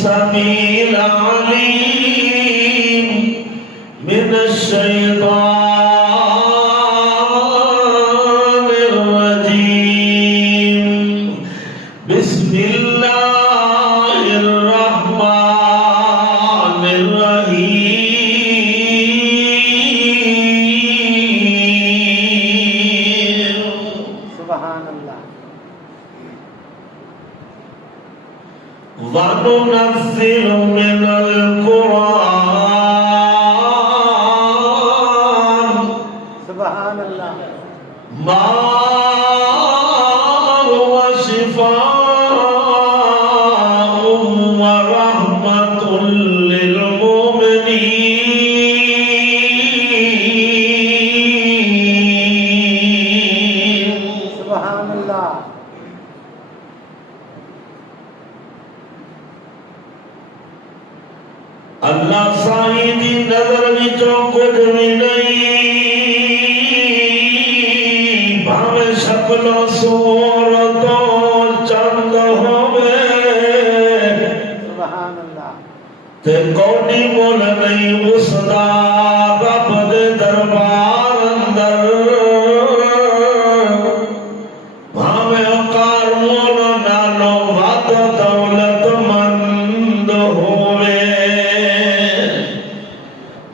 السميع العليم من الشيطان الرجيم بسم الله الرحمن الرحيم سبحان اللہ وَنُنَزِّلُ مِنَ الْقُرْآنِ سبحان اللہ مَا هُوَ شِفَاءٌ وَرَحْمَةٌ لِّلْمُؤْمِنِينَ سبحان اللہ اللہ سائیں دی نظر وچوں کچھ بھی نہیں بھاویں شکل و صورتوں چند ہووے سبحان اللہ تے کوئی مول نہیں اس دا رب دے دربار اندر بھاویں اوقار مول نالو وات دولت مند ہووے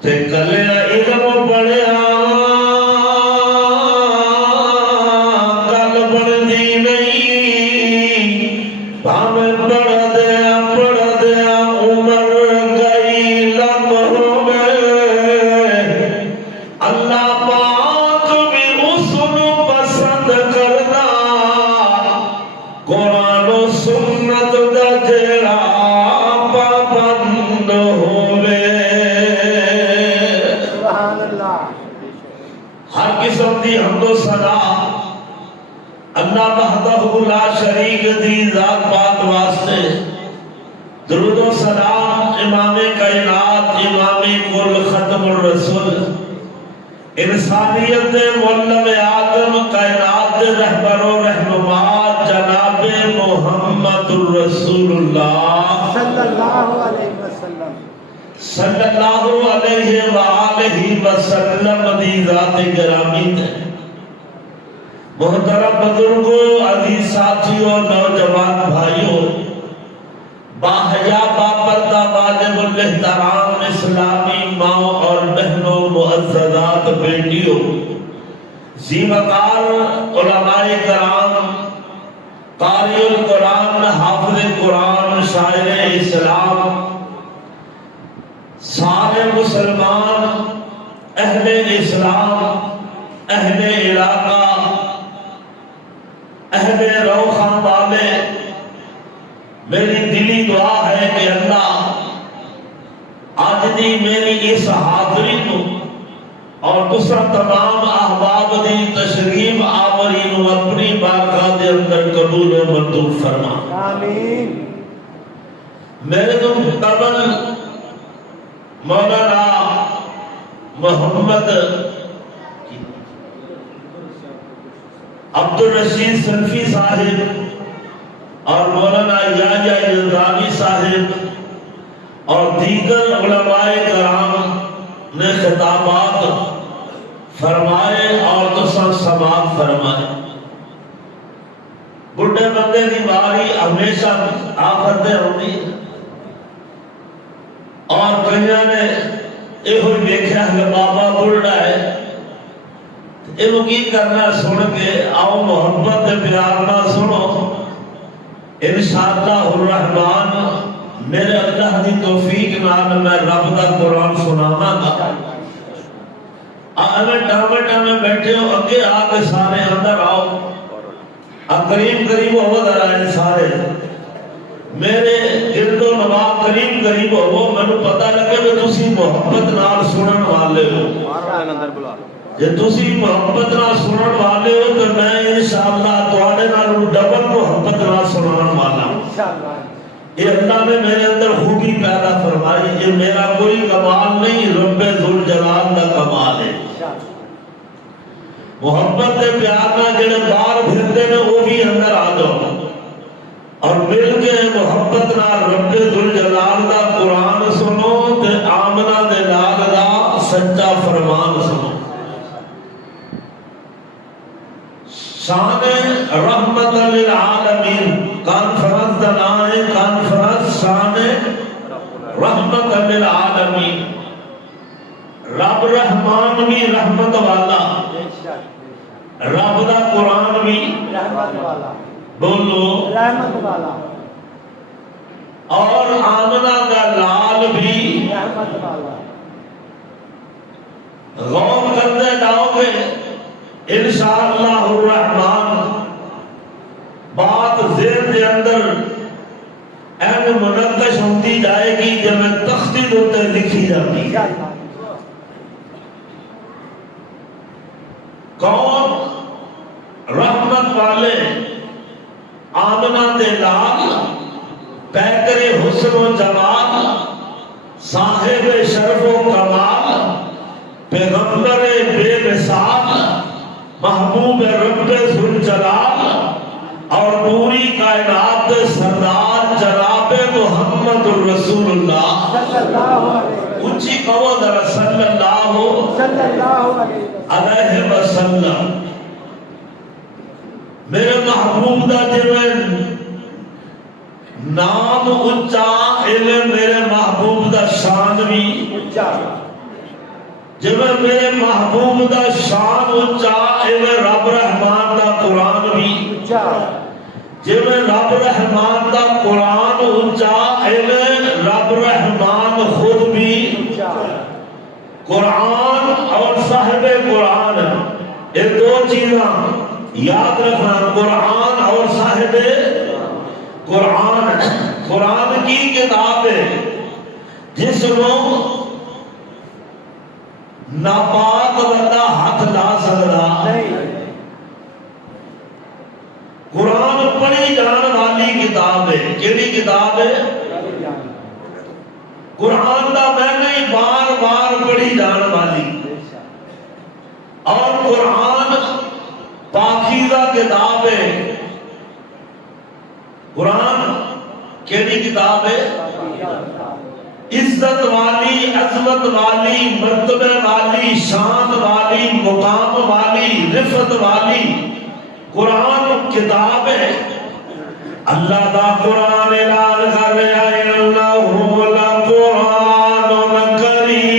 تے کلیا علم پڑھیا گل بندی نہیں بھاویں پڑھ دیا عمر گئی لم ہووے اللہ پاک بھی اس نو پسند کردا قرآن و سنت دا جیڑا پابند ہووے سبحان اللہ ہر قسم دی حمد و ثنا اللہ وحدہ لا شریک دی ذات پاک واسطے درود و سلام امام کائنات امام کل ختم الرسول انسانیت دے معلم آدم کائنات دے رہبر و رہنما جناب محمد الرسول اللہ صلی اللہ علیہ وسلم صلی اللہ علیہ وآلہ وسلم دی ذات گرامی تے محترم بزرگوں عزیز ساتھیوں نوجوان بھائیوں باحیا باپردہ واجب الاحترام اسلامی ماں اور بہنوں معززات بیٹیوں ذی وقار علماء کرام قاری القرآن حافظ قرآن شاعر اسلام سارے مسلمان اہل اسلام اہل علاقہ اہل روخان والے میری دلی دعا ہے کہ اللہ آج دی میری اس حاضری کو اور دوسرا تمام احباب دی تشریف آوری نو اپنی بارگاہ دے اندر قبول و منظور فرما آمین میرے تو قبل مولانا محمد عبدالرشید سلفی صاحب اور مولانا یحییٰ یزدانی صاحب اور دیگر علماء کرام نے خطابات فرمائے اور دوسرا سماعت فرمائے بڑھے بندے کی باری ہمیشہ آخر دے ہوتی اور کئیاں نے یہ ہوئی دیکھا ہے بابا بڑھا ہے یہ کی کرنا سن کے آؤ محبت پیار نہ سنو انشاءاللہ الرحمن میرے اللہ دی توفیق نال میں رب دا قرآن سنانا گا اگر ٹامے بیٹھے ہو اگے آ کے سارے اندر آؤ قریب ہو ذرا سارے میرے گرد و نواح قریب ہو مینوں پتہ لگے کہ تسی محبت نال سنن والے ہو جے تسی محبت نال سنن والے ہو تو میں انشاءاللہ تواڈے نال ڈبل محبت نال سنان والا ہوں یہ اللہ نے میرے اندر خوبی پیدا فرمائی یہ میرا کوئی کمال نہیں رب ذوالجلال کا کمال ہے محبت دے پیار نال جڑے باہر پھردے نے وہ بھی اندر آ جاؤ اور مل کے محبت نال رب ذوالجلال دا قرآن سنو تے آمنہ دے لال دا سچا فرمان سنو. شان رحمت للعالمین کانفرنس دا نام ہے کانفرنس شان رحمت للعالمین. رب رحمان بھی رحمت والا, رب دا قرآن بھی رحمت والا, بولو رحمت والا, اور آمنہ دا لال بھی رحمت والا. غور کرتے جاؤ گے انشاءاللہ الرحمن بات ذہن کے اندر این منقش ہوتی جائے گی جب میں تختی ہوتے لکھی جاتی ہے. کون رحمت والے آمنہ دے لال پیکر حسن و جمال صاحب شرف و کمال پیغمبر بے مثال محبوب رب ذوالجلال اور پوری کائنات سردار جناب محمد الرسول اللہ صلی اللہ علیہ اونچی کہو ذرا صلی اللہ علیہ وسلم. میرے محبوب دا جویں نام اونچا علم میرے محبوب دا شان بھی اونچا, جویں میرے محبوب دا شان اونچا علم رب رحمان دا قرآن بھی اونچا, جویں رب رحمان دا قرآن اونچا علم رب رحمان خود بھی اونچا. قرآن اور صاحب قرآن یہ دو چیزاں یاد رکھنا, قرآن اور صاحب قرآن. قرآن کی کتاب ہے جس کو ناپاک بندہ ہاتھ لا سکتا نہیں. قرآن پڑھی جان والی کتاب ہے. کیڑی کتاب ہے؟ قرآن دا میں نہیں بار بار پڑھی جان والی. اور قرآن پاکیزہ کتاب ہے. قرآن کیڑی کتاب ہے؟ عزت والی, عظمت والی, مرتبہ والی, شان والی, مقام والی, رفعت والی قرآن کتاب ہے. اللہ دا قرآن اعلان کر رہا ہے انہ لقرآن کریم.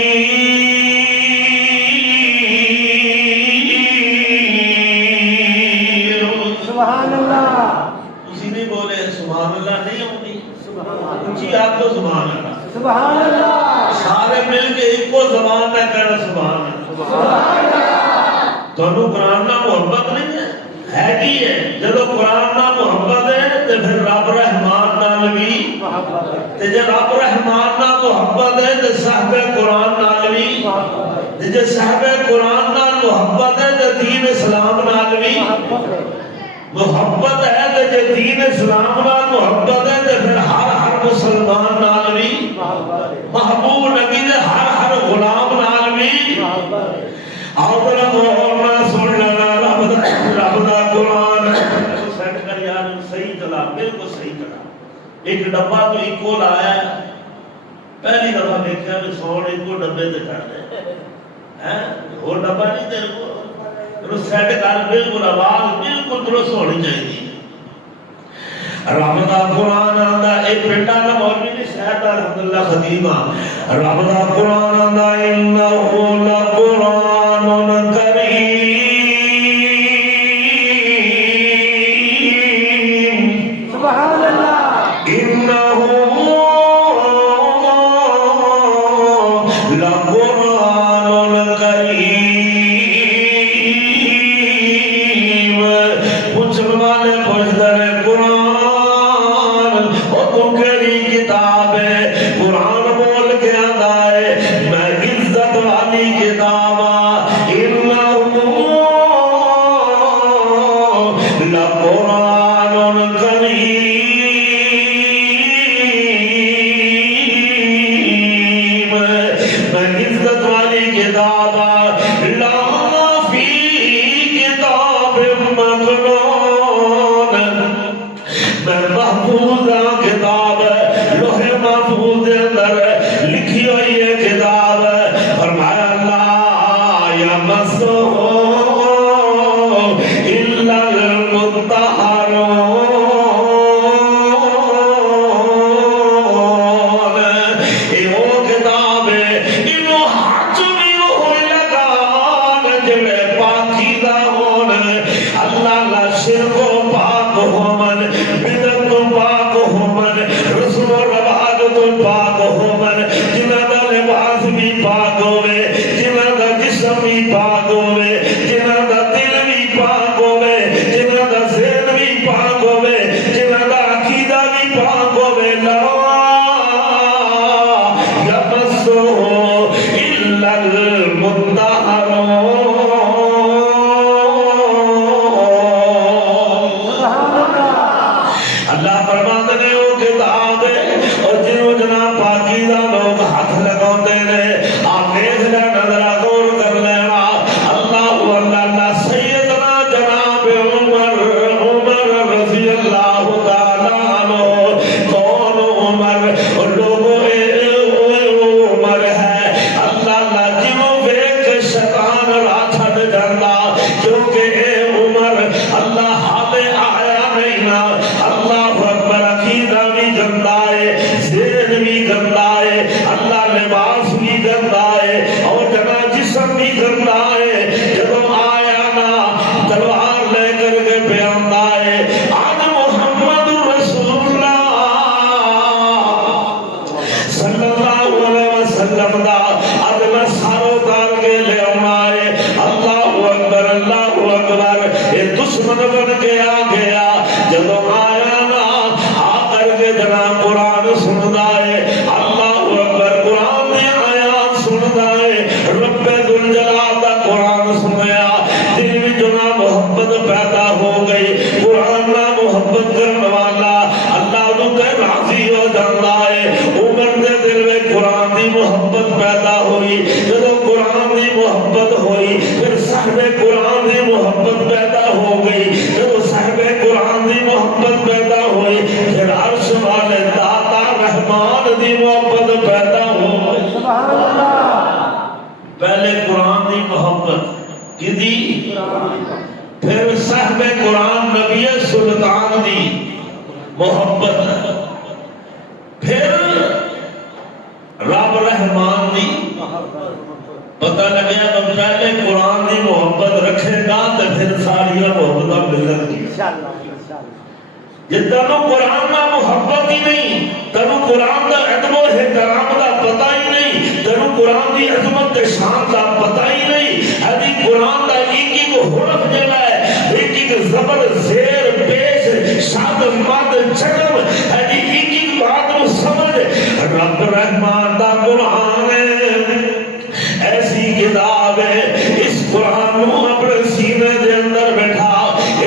سبحان اللہ, اسی نے بولے سبحان اللہ نہیں ہوتی, سبحان اونچی آپ کو سبحان اللہ. سبحان اللہ, سارے مل کے ایک کو زبان میں کہنا سبحان اللہ. سبحان اللہ. تو قرآن نہ محبت نہیں ہے کی ہے. جب قرآن نہ محبت ہے تو پھر رب رحمان نال بھی محبت ہے. تے جب رب رحمان نہ محبت ہے تو صاحب قرآن نال بھی محبت ہے. تے جب صاحب قرآن نال محبت ہے تو دین اسلام نال بھی محبت ہے. محبت ہے تو جب دین اسلام نال محبت ہے تو پھر ہر مسلمان نال بھی محبت ہے. محبوب نبی دے ہر غلام نال بھی محبت ہے. اور نہ سن لینا رب دا قرآن سیٹ کر یار صحیح چلا, بالکل صحیح چلا. ایک ڈبہ تو ایکو لایا, پہلی دفعہ دیکھا کہ سوڑ ایکو ڈبے سے چڑھ گئے ہیں, وہ ڈبہ نہیں تیرے کو سیٹ کر, بالکل آواز بالکل درست ہونی چاہیے. رب دا قرآن آندا اے بیٹا نہ مولوی نہیں شاید الحمدللہ خطیبہ. رب دا قرآن آندا انہ لقرآن کریم. سبحان اللہ, انہ لقرآن کریم. پوچھنے والے پوچھتے ہیں قرآن اور تو کیڑی کتاب ہے؟ قرآن بول کے آتا ہے میں عزت والی کتاب لقرآن کریم. میں عزت والی کتاب لا فی کتاب مکنون. میں محبوب جانا ہے عمر دے دل میں قرآن دی محبت پیدا ہوئی جب قرآن دی محبت ہوئی پھر صاحب قرآن دی محبت پیدا ہو گئی جب صاحب قرآن دی محبت پیدا ہوئی پھر عرش والے داتا رحمان دی محبت پیدا ہو گئی سبحان اللہ پہلے قرآن دی محبت کی دی پھر صاحب قرآن نبی سلطان دی محبت پھر رب رحمان دی پتہ لگیا تو پہلے قرآن دی محبت رکھے گا تو پھر ساری محبت ملن گی جی تنو قرآن کا محبت ہی نہیں تنو قرآن کا ادب و احترام کا پتہ ہی نہیں تنو قرآن کی عظمت شان کا پتہ ہی نہیں ابھی قرآن کا ایک حرف جڑا ہے ایک زبر زیر پیش شاد مد چکم ابھی ایک بات کو سمجھ رب رحمان دا قرآن ایسی کتاب ہے اس قرآن کو اپنے سینے دے اندر بیٹھا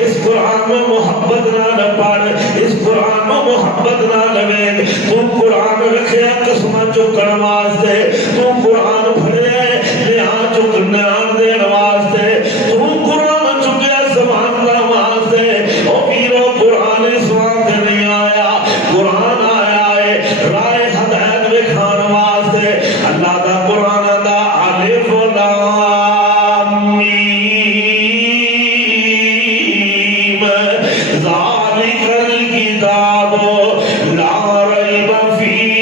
اس قرآن میں محبت نہ پڑھ اس قرآن میں محبت نہ لگے تو قرآن رکھے قسم چکن واسطے تو قرآن پڑھے نیان چکن دین واسطے تو قرآن چکیا زمان دا واسطے او پیرو قرآن اس واسطے نہیں آیا قرآن آیا ہے رائے ہدایت بکھان واسطے اللہ دا قرآن دا الف لام میم ذالک الکتاب لا ریب فیہ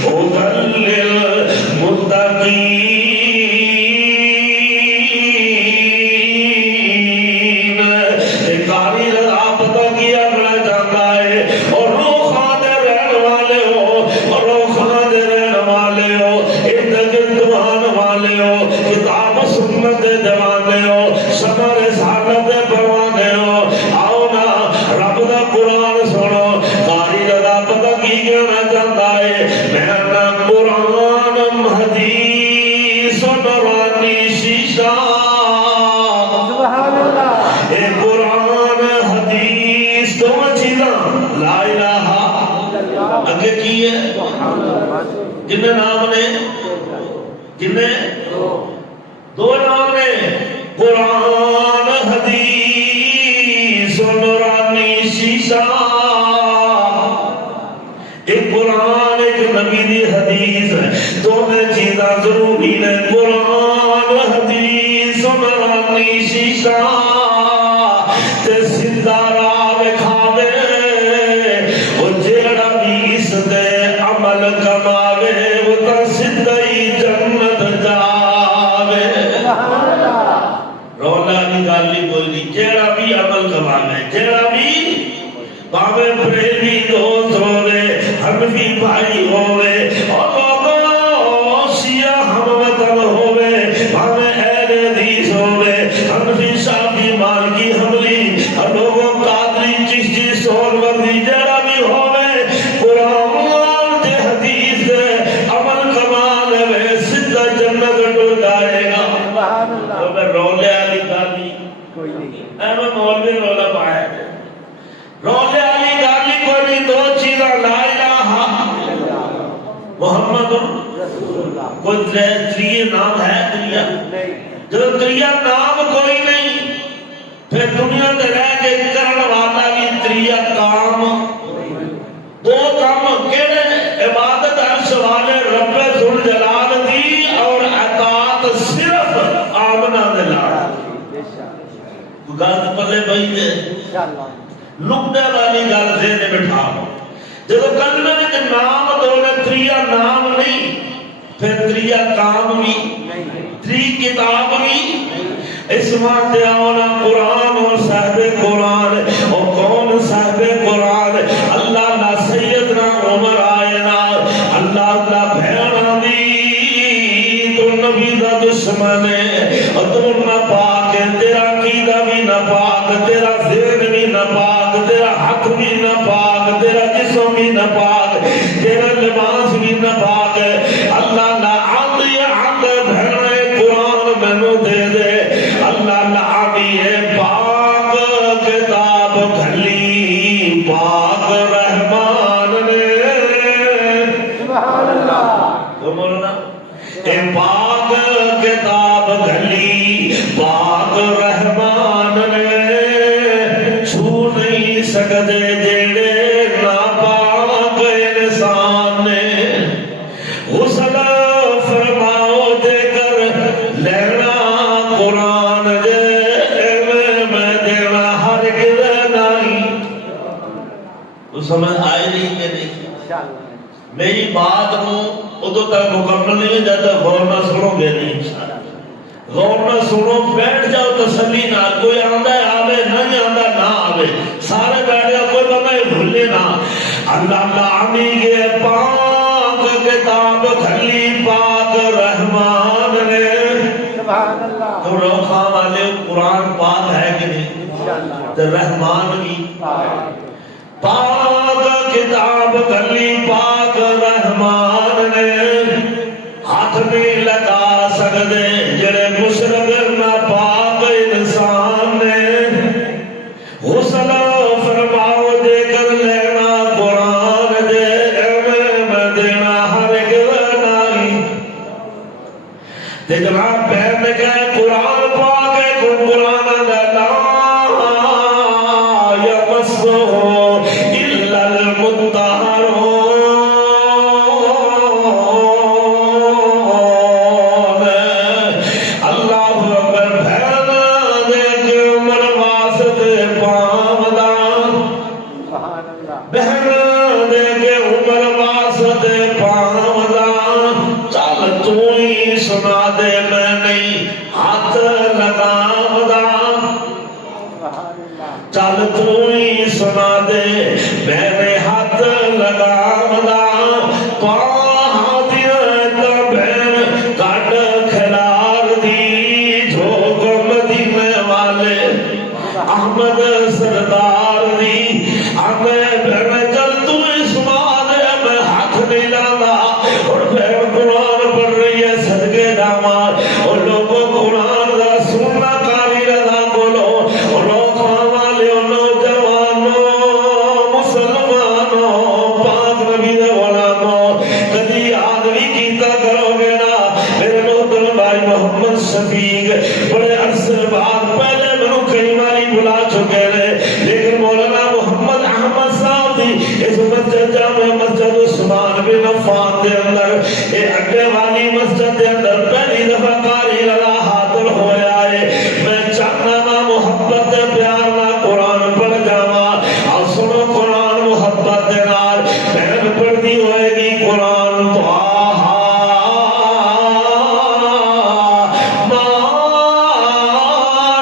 ھدی للمتقین قاری رضا پتہ کیا بڑا جاتا ہے اور روخان دے رہن والے ہو اور روخان دے رہن والے ہو ادھر دمان والے ہو کتاب سنت دے جوانے ہو شمع رسالت دے پروانے ہو آؤ نا رب دا قرآن سنو قاری رضا پتہ کی کہنا چاہتا ہے میں نا قرآن حدیث نورانی شیشہ سبحان اللہ اے قرآن حدیث دو چیزاں لا الہ اگے کی ہے کتنے نام نے کتنے دو نام نے قرآن حدیث نورانی شیشہ ایک قرآن ایک نبی دی حدیث ہے دونوں چیزاں ضروری نے قرآن حدیث نورانی شیشہ تے سیدھا راہ وکھاوے او جیڑا بھی اس دے عمل کماوے وہ تے سیدھا ہی جنت جاوے رولا نہیں گالی کوئی نہیں جیڑا بھی عمل کماوے جیڑا بھی باوے پریمی دوست ہوئے حنفی بھائی ہوئے اور لوگوں شیعہ ہم وطن ہوئے باوے اہل حدیث ہوئے حنفی شافعی مالکی حنبلی اور لوگوں قادری چشتی سہروردی جڑا بھی ہوئے قرآن تے حدیث دے عمل کمال ہے سیدھا جنت ڈول جائے گا سبحان اللہ اور میں رولے والی گالی کوئی نہیں اے میں مولوی رولا پایا رولے والی گالی کوئی دو چیزاں لا الہ محمد رسول اللہ کوئی تریہ نام ہے دنیا نہیں جو تریہ نام کوئی نہیں پھر دنیا میں رہ کے کرن والا بھی تریہ کام دو کام کہنے عبادت عرش والے رب ذوالجلال دی اور اطاعت صرف آمنہ دلال گل پلے بھائی دے انشاءاللہ لکڑے والی گل ذہن میں بٹھا جب کلمے میں نام دولے تریہ نام نہیں پھر تریہ کام بھی تری کتاب بھی اس واسطے آنا قرآن اور صاحب قرآن اور کون صاحب قرآن اللہ لا سیدنا عمر آئینا اللہ لا بھیڑا دی تو نبی دا دشمن ہے اور تم نہ پاک تیرا عقیدہ بھی نہ پاک تیرا ذہن بھی نہ پاک تیرا ہاتھ بھی نہ پاک تیرا جسم بھی نہ پاک تیرا لباس بھی نہ پاک اللہ لا عند یا عند بھیڑا قرآن میں نو دے دے اللہ لا عبی پاک کتاب سکدے جڑے ناپاک انسان نے غسل فرماؤ دے کر لینا قرآن دے میں دینا ہرگز نہیں تو سمجھ آئے نہیں کہ نہیں انشاءاللہ میری بات کو ادو تک مکمل نہیں جاتا غور نہ سنو گے نہیں غور نہ سنو بیٹھ جاؤ تسلی نہ کوئی آندا ہے آوے نہیں آندا نہ آوے سارے بیٹھ جاؤ کوئی بندہ بھولے نہ اللہ لعنی کے پاک کتاب کھلی پاک رحمان نے سبحان اللہ تو روخا والے قرآن پاک ہے کہ نہیں انشاءاللہ تو رحمان کی آمین پاک کتاب کلی پاک رحمان نے ہاتھ نہیں لگا سکتے جڑے مشرک نہ پاک انسان نے غسل فرماؤ دے کر لینا قرآن دے میں دینا ہرگز نہیں دیکھنا پہن کے قرآن پاک ہے قرآن دا لا یمسہ الا المطہرون اللہ اکبر بہن دے کے عمر واسطے پامدان سبحان اللہ بہن دے کے عمر واسطے پامدان چل تو ہی سنا دے میں نہیں ہاتھ لگامدان سبحان اللہ چل تو ہی سنا دے میں نے ہاتھ لگامدان پاہدیا تا بہن کٹ کھلار دی جھوک مدینے والے احمد سردار دی ہمیں بہن چل تو ہی سنا دے میں ہاتھ نہیں لانا اور بہن قرآن پڑھ رہی ہے صدقے دامار اور لوگوں قرآن دا سننا کاری رضا بولو اور روخا والے اور نوجوانوں مسلمانوں پاک نبی دے غلاموں کدی آدمی کیتا کرو گے نا میرے محترم بھائی محمد شفیق بڑے عرصے بعد پہلے میں کئی باری بلا چکے رہے لیکن مولانا محمد احمد صاحب دی اس مسجد جامع مسجد عثمان بن عفان دے اندر اے اگے والی مسجد دے اندر پہلی دفعہ قاری رضا حاضر ہویا ہے میں چاہنا نا محبت دے پیار نہ قرآن پڑھ جاواں اور سنو قرآن محبت دے نال بہن پڑھتی ہوئے گی قرآن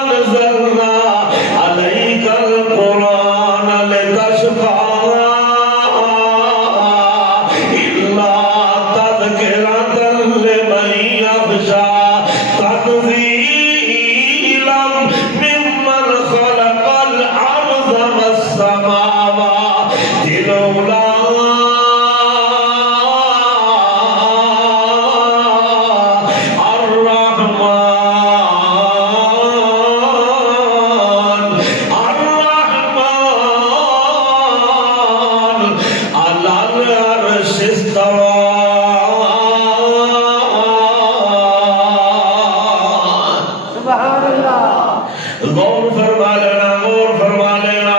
نزلنا علیک القرآن لتشقى إلا تذكرة لمن يخشى تنزيلا ممن خلق الأرض والسماوات العلى سبحان اللہ غور فرما لینا غور فرما لینا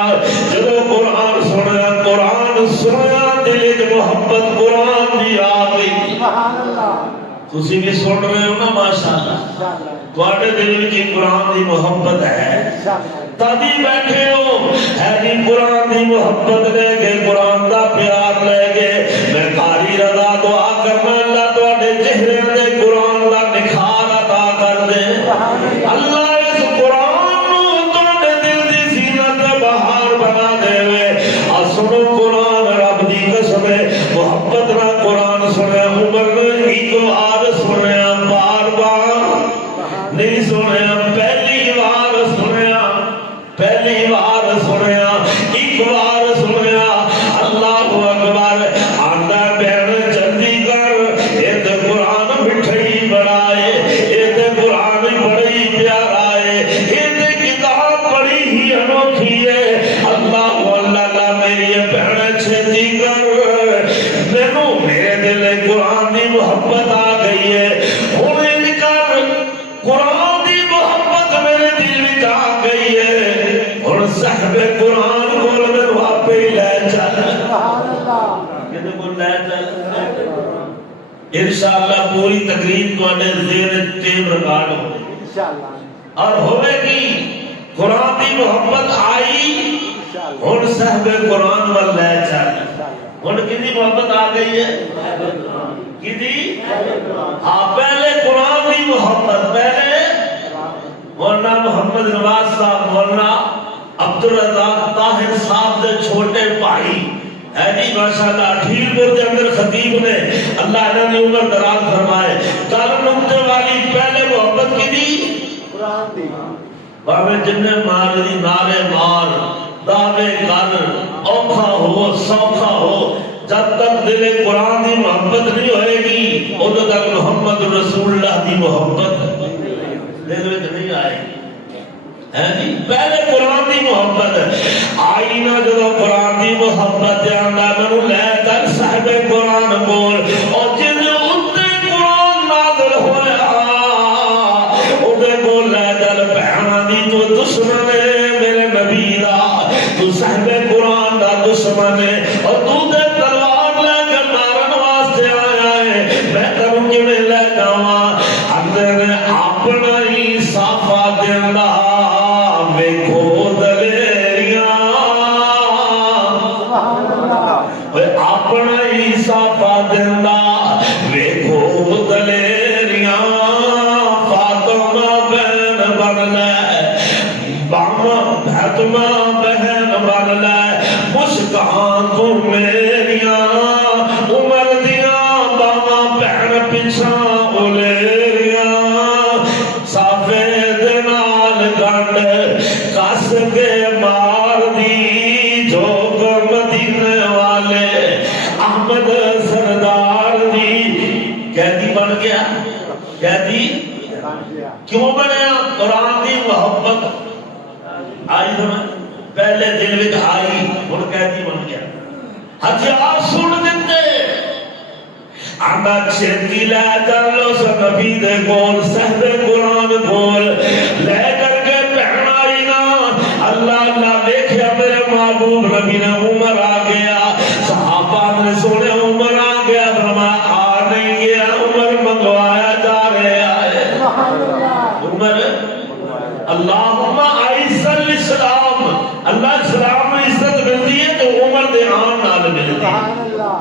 جدو قرآن سنیا دل وچ محبت قرآن دی آ گئی سبحان اللہ تسی بھی سن رہے ہو نا ماشاءاللہ انشاءاللہ تواڈے دل وچ قرآن دی محبت ہے انشاءاللہ تبھی بیٹھے ہو ہے جی قرآن دی محبت لے کے قرآن دا پیار لے کے میں قاری رضا دعا کرنا اللہ تواڈے چہرے تے قرآن دا نکھار عطا کر دے اللہ اس قرآن نو تواڈے دل دی زینت بہار بنا دے اور سنو قرآن رب دی قسم ہے محبت نہ قرآن سنے عمر ایک بار سنے بار بار نہیں سنے پہلی بار سنیا ایک بار سنیا اللہ اکبر آندا بہن جلدی کر یہ تے قرآن مٹھائی بڑا ہے یہ تے قرآن بڑی پیارا ہے یہ تے کتاب بڑی ہی انوکھی ہے اللہ اللہ میری بہن چھتی کر مینوں میرے دل قرآن دی محبت آ گئی ہے ہن کر قرآن دی محبت میرے دل وچ آ گئی ہے اور صاحب قرآن کول میرے لے چل انشاءاللہ پوری تقریب تواڈے ذہن ٹیم ریکارڈ ہو انشاءاللہ اور ہوے گی قرآن دی محبت آئی ہن صاحب قرآن وال لے چل ہن کدی محبت آ گئی ہے کدی ہاں پہلے قرآن دی محبت پہلے مولانا محمد نواز صاحب مولانا عبدالرزاق طاہر صاحب دے چھوٹے بھائی ہے جی ماشاءاللہ ٹھیل پور دے اندر خطیب نے اللہ انہاں نے عمر دراز فرمائے کل نقطے والی پہلے محبت کی دی قرآن دی باوے جننے مار دی نارے مار دعوے کر اوکھا ہو سوکھا ہو جب تک دل قرآن دی محبت نہیں ہوئے گی ادھر تک محمد رسول اللہ دی محبت دل وچ نہیں آئے گی پہلے قرآن دی محبت آئی نہ جدو قرآن دی محبت آندا مینوں لے تک صاحب قرآن بول اور جن اُتے قرآن نازل ہویا اودے کو لے جل بہنا دی تو دشمن ہے میرے نبی دا تو صاحب قرآن دا دشمن ہے اور تو دے تلوار لے کے مارن واسطے آیا ہے میں تینوں کیویں لے جاواں اندر اپنا ہی صافا دیندا ویکھو دلیریاں اپنا ہی صافا دیندا ویکھو دلیریاں فاطمہ بہن بن لے فاطمہ بہن بن لے مسکان تو میریاں عمر دیاں باواں بہن پچھاں اولیریاں سفید نال گنڈ کس کے مار دی جوگ مدینے والے احمد سردار دی قیدی بن گیا قیدی کیوں بنیا قرآن دی محبت آئی سمجھ پہلے دل وچ آئی ہن قیدی بن گیا ہتھیار سن دتے آندا چھتی لے چلو سو نبی دے کول صاحب قرآن کول لے کر کے بہن آئی نا اللہ اللہ دیکھیا میرے محبوب نبی نے عمر آ گیا صحابہ نے سنے عمر آ گیا فرمایا آ نہیں گیا عمر منگوایا جا رہا ہے عمر اللہم اعز الاسلام اللہ اسلام میں عزت ملتی ہے تو عمر دے آن نال ملتی ہے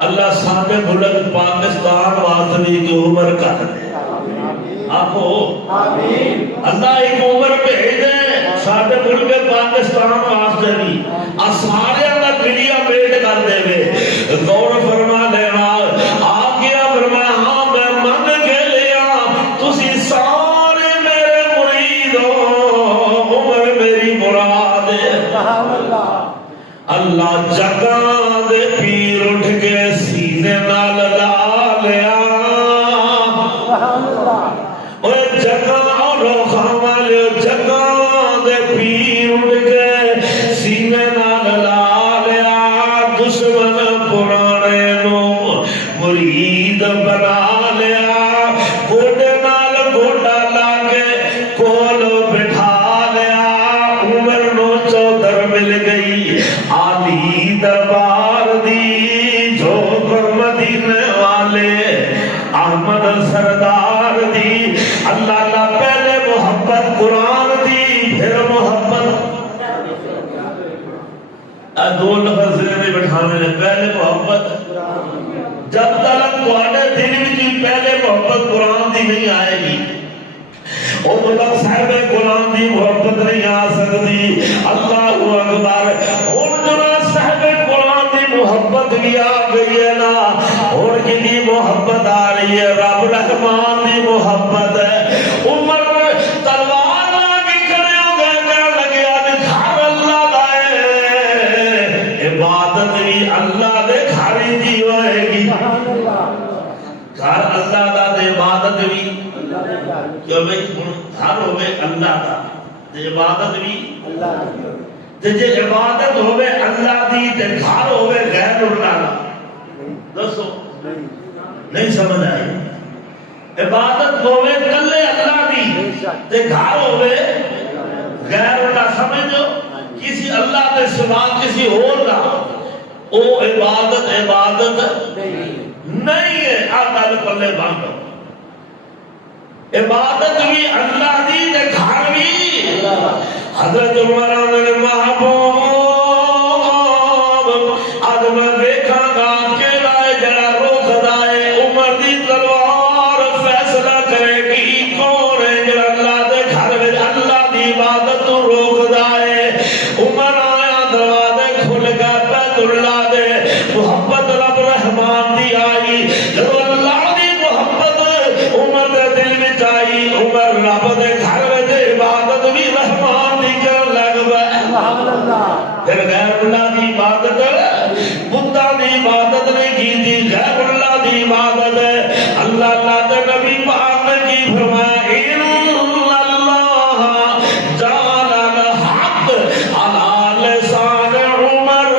اللہ سانے ملک پاکستان واسطے کی عمر کر دے آپو اللہ ایک عمر بھیج دے سانے ملک پاکستان واسطے بھی سارے اللہ میڈیا ویٹ کر دے وے غور فرما لینا آ گیا فرمایا ہاں میں من کے لیا تسی سارے میرے مرید ہو عمر میری مراد اللہ جگہ دے پیر اٹھ کے سینے نال لا لیا اوے جگہ روخاں والے جگہ دے پیر اٹھ کے سینے نال لا لیا دشمن پرانے نو مرید بنا لیا گوڈے نال گوڈا لا کے کول بٹھا لیا عمر نو چودھر مل گئی عالی دربار دی جو مدینے والے احمد سردار دی اللہ اللہ پہلے محبت قرآن دی پھر محبت دو لفظ میں بٹھانے نے پہلے محبت جب تک تواڈے دل وچ پہلے محبت قرآن دی نہیں آئے گی او تک صاحب قرآن دی محبت نہیں آ سکتی اللہ اکبر ہن جو صاحب قرآن دی محبت بھی آ گئی ہے نا اور کی محبت آ رہی ہے رب رحمان دی محبت ہے عمر تلوار لا کے کھڑے ہو گئے کہنے لگے اج گھر اللہ دا ہے عبادت بھی اللہ دے گھر دی ہوئے گی گھر اللہ دا تے عبادت بھی کیوں بھائی گھر ہوئے اللہ دا تے عبادت بھی اللہ تے جے عبادت ہوئے اللہ دی تے گھر ہوئے غیر اللہ دا دسو نہیں سمجھ آئی عبادت ہوئے کلے اللہ دی تے گھر ہوئے غیر اللہ سمجھو کسی اللہ تے سوا کسی اور دا او عبادت نہیں ہے. گل پلے بند. عبادت بھی اللہ دی تے گھر بھی حضرت عمر نے محبوب اد میں دیکھاں گا کیڑا ہے جڑا روکدا ہے عمر دی تلوار فیصلہ کرے گی کون ہے جڑا اللہ دے گھر وچ اللہ دی عبادت تو روکدا ہے. عمر آیا دروازے کھل گئے بیت اللہ دے محبت رب رحمان دی آئی. جب اللہ دی محبت عمر دے دل وچ آئی عمر رب دے گھر وچ عبادت بھی رحمان دی کرن لگ پئے. سبحان اللہ. پھر غیر اللہ دی عبادت بتاں دی عبادت نہیں کیتی غیر اللہ دی عبادت. اللہ دے نبی پاک نے کی فرمایا ان اللہ جعل الحق علی لسان عمر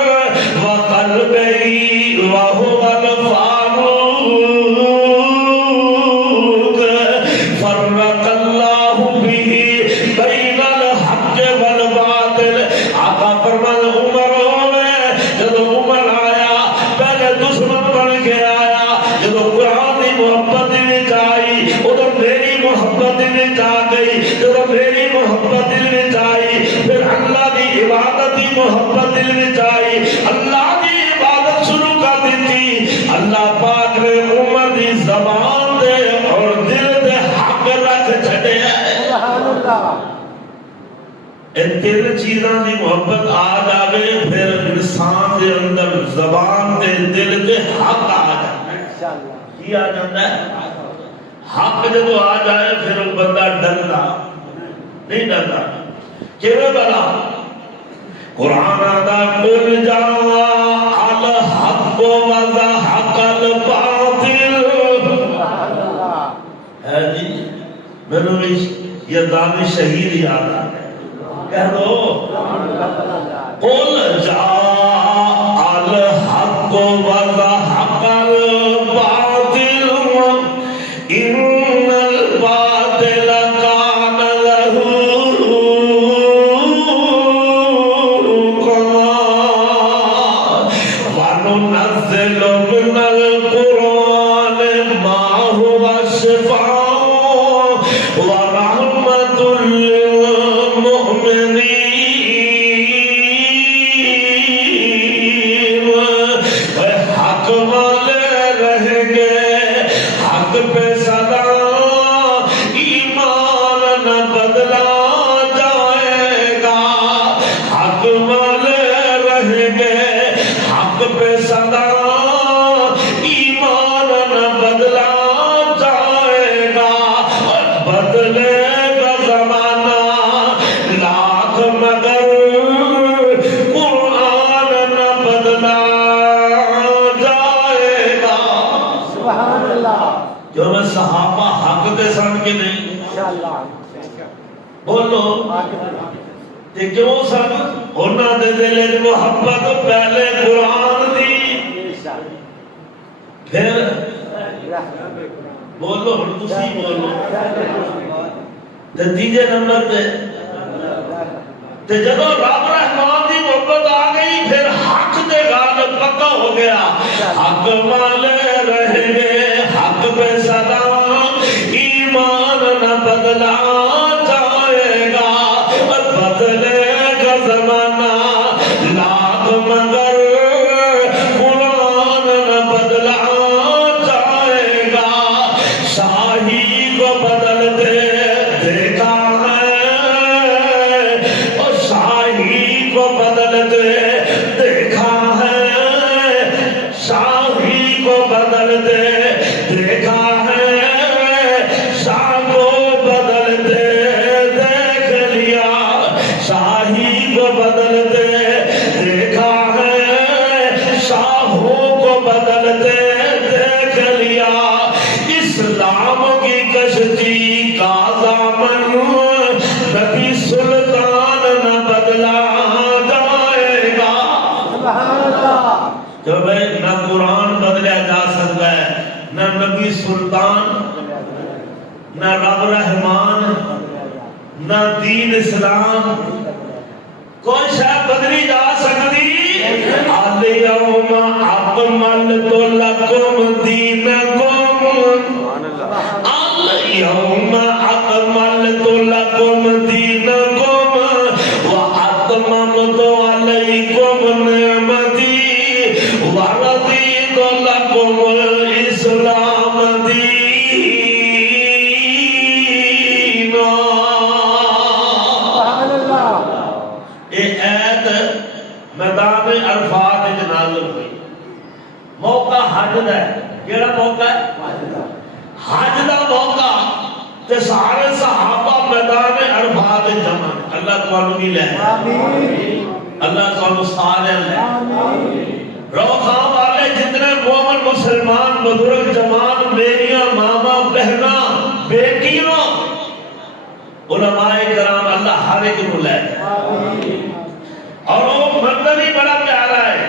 وقلبه وهو الفاروق فرق اللہ به بین الحق والباطل. آقا فرمان عمر ہوئے جب عمر آیا پہلے دشمن بن کے آیا جب قرآن کی محبت میں آئی ادھر میری محبت میں آ گئی جب میری محبت میں آئی پھر اللہ کی عبادت کی محبت میں آئی اللہ کی عبادت شروع کر دیتی. اللہ پاک نے عمر کی زبان دے اور دل دے حق رکھ چھڑے. سبحان اللہ. ان تین چیزاں دی محبت آ جاوے پھر انسان دے اندر زبان دے دل دے حق آ جاتا ہے. انشاءاللہ. کی آ جاتا ہے حق جب آ جائے پھر وہ بندہ ڈرتا نہیں ڈرتا. کیویں بلا قرآن آتا قل جاء الحق وزهق الباطل. سبحان اللہ. ہے جی میں نے یہ دان شہید یاد آ گئے. کہہ دو قل جاء الحق وزهق الباطل ان الباطل كان زهوقا وننزل من القرآن ما هو شفاء ورحمة للمؤمنين. حق والے رہیں گے حق پہ سدا ایمان نہ بدلا جائے گا. حق والے رہیں گے حق پہ سدا ایمان نہ بدلا جائے گا. بدلے گا زمانہ لاکھ مگر قرآن نہ بدلا جائے گا. سبحان اللہ. جو میں صحابہ حق دے سن کے نہیں انشاءاللہ. بولو تے کیوں سن انہاں دے دل وچ محبت پہلے قرآن دی پھر بولو ہن تسی بولو تے تیجے نمبر تے جدوں رب رحمان دی محبت آ گئی پھر حق دے غالب پکا ہو گیا. حق والے رہیں گے حق پہ سدا ایمان نہ بدلا جائے گا. اور بدلے گا زمانہ لاکھ مگر قرآن نہ بدلا جائے گا. شاہی کو بدلتے دیکھا ہے اور شاہی کو بدلتے دیکھا ہے. شاہی کو بدلتے دیکھا ہے شاہ کو بدلتے دیکھ لیا. شاہی کو بدلتے دیکھا ہے شاہوں کو بدلتے دیکھ لیا. اسلام کی کشتی کا دامن نبی سلطان نہ بدلا جائے گا. سبحان اللہ. جو بھائی نہ قرآن بدلیا جا سکتا ہے نہ نبی سلطان نہ رب رحمان نہ دین اسلام کوئی شاید بدلی جا سکتی اليوم اکملت لکم دینکم اليوم اکملت لکم دینکم واتممت علیکم نعمتی ورضیت لکم الاسلام دینا. سبحان اللہ. یہ ایت میدان عرفات وچ نازل ہوئی. موقع حج دا ہے. کیڑا موقع ہے؟ حج دا موقع. تے سارے صحابہ میدان عرفات وچ جمع. اللہ تانوں بھی لے. آمین. اللہ تانوں سارے لے. آمین. روخاں والے جتنے مومن مسلمان بزرگ جوان میریاں ماما بہنا بیٹیاں علماء کرام اللہ ہر ایک نو لے. آمین. اور وہ منظر ہی بڑا پیارا ہے.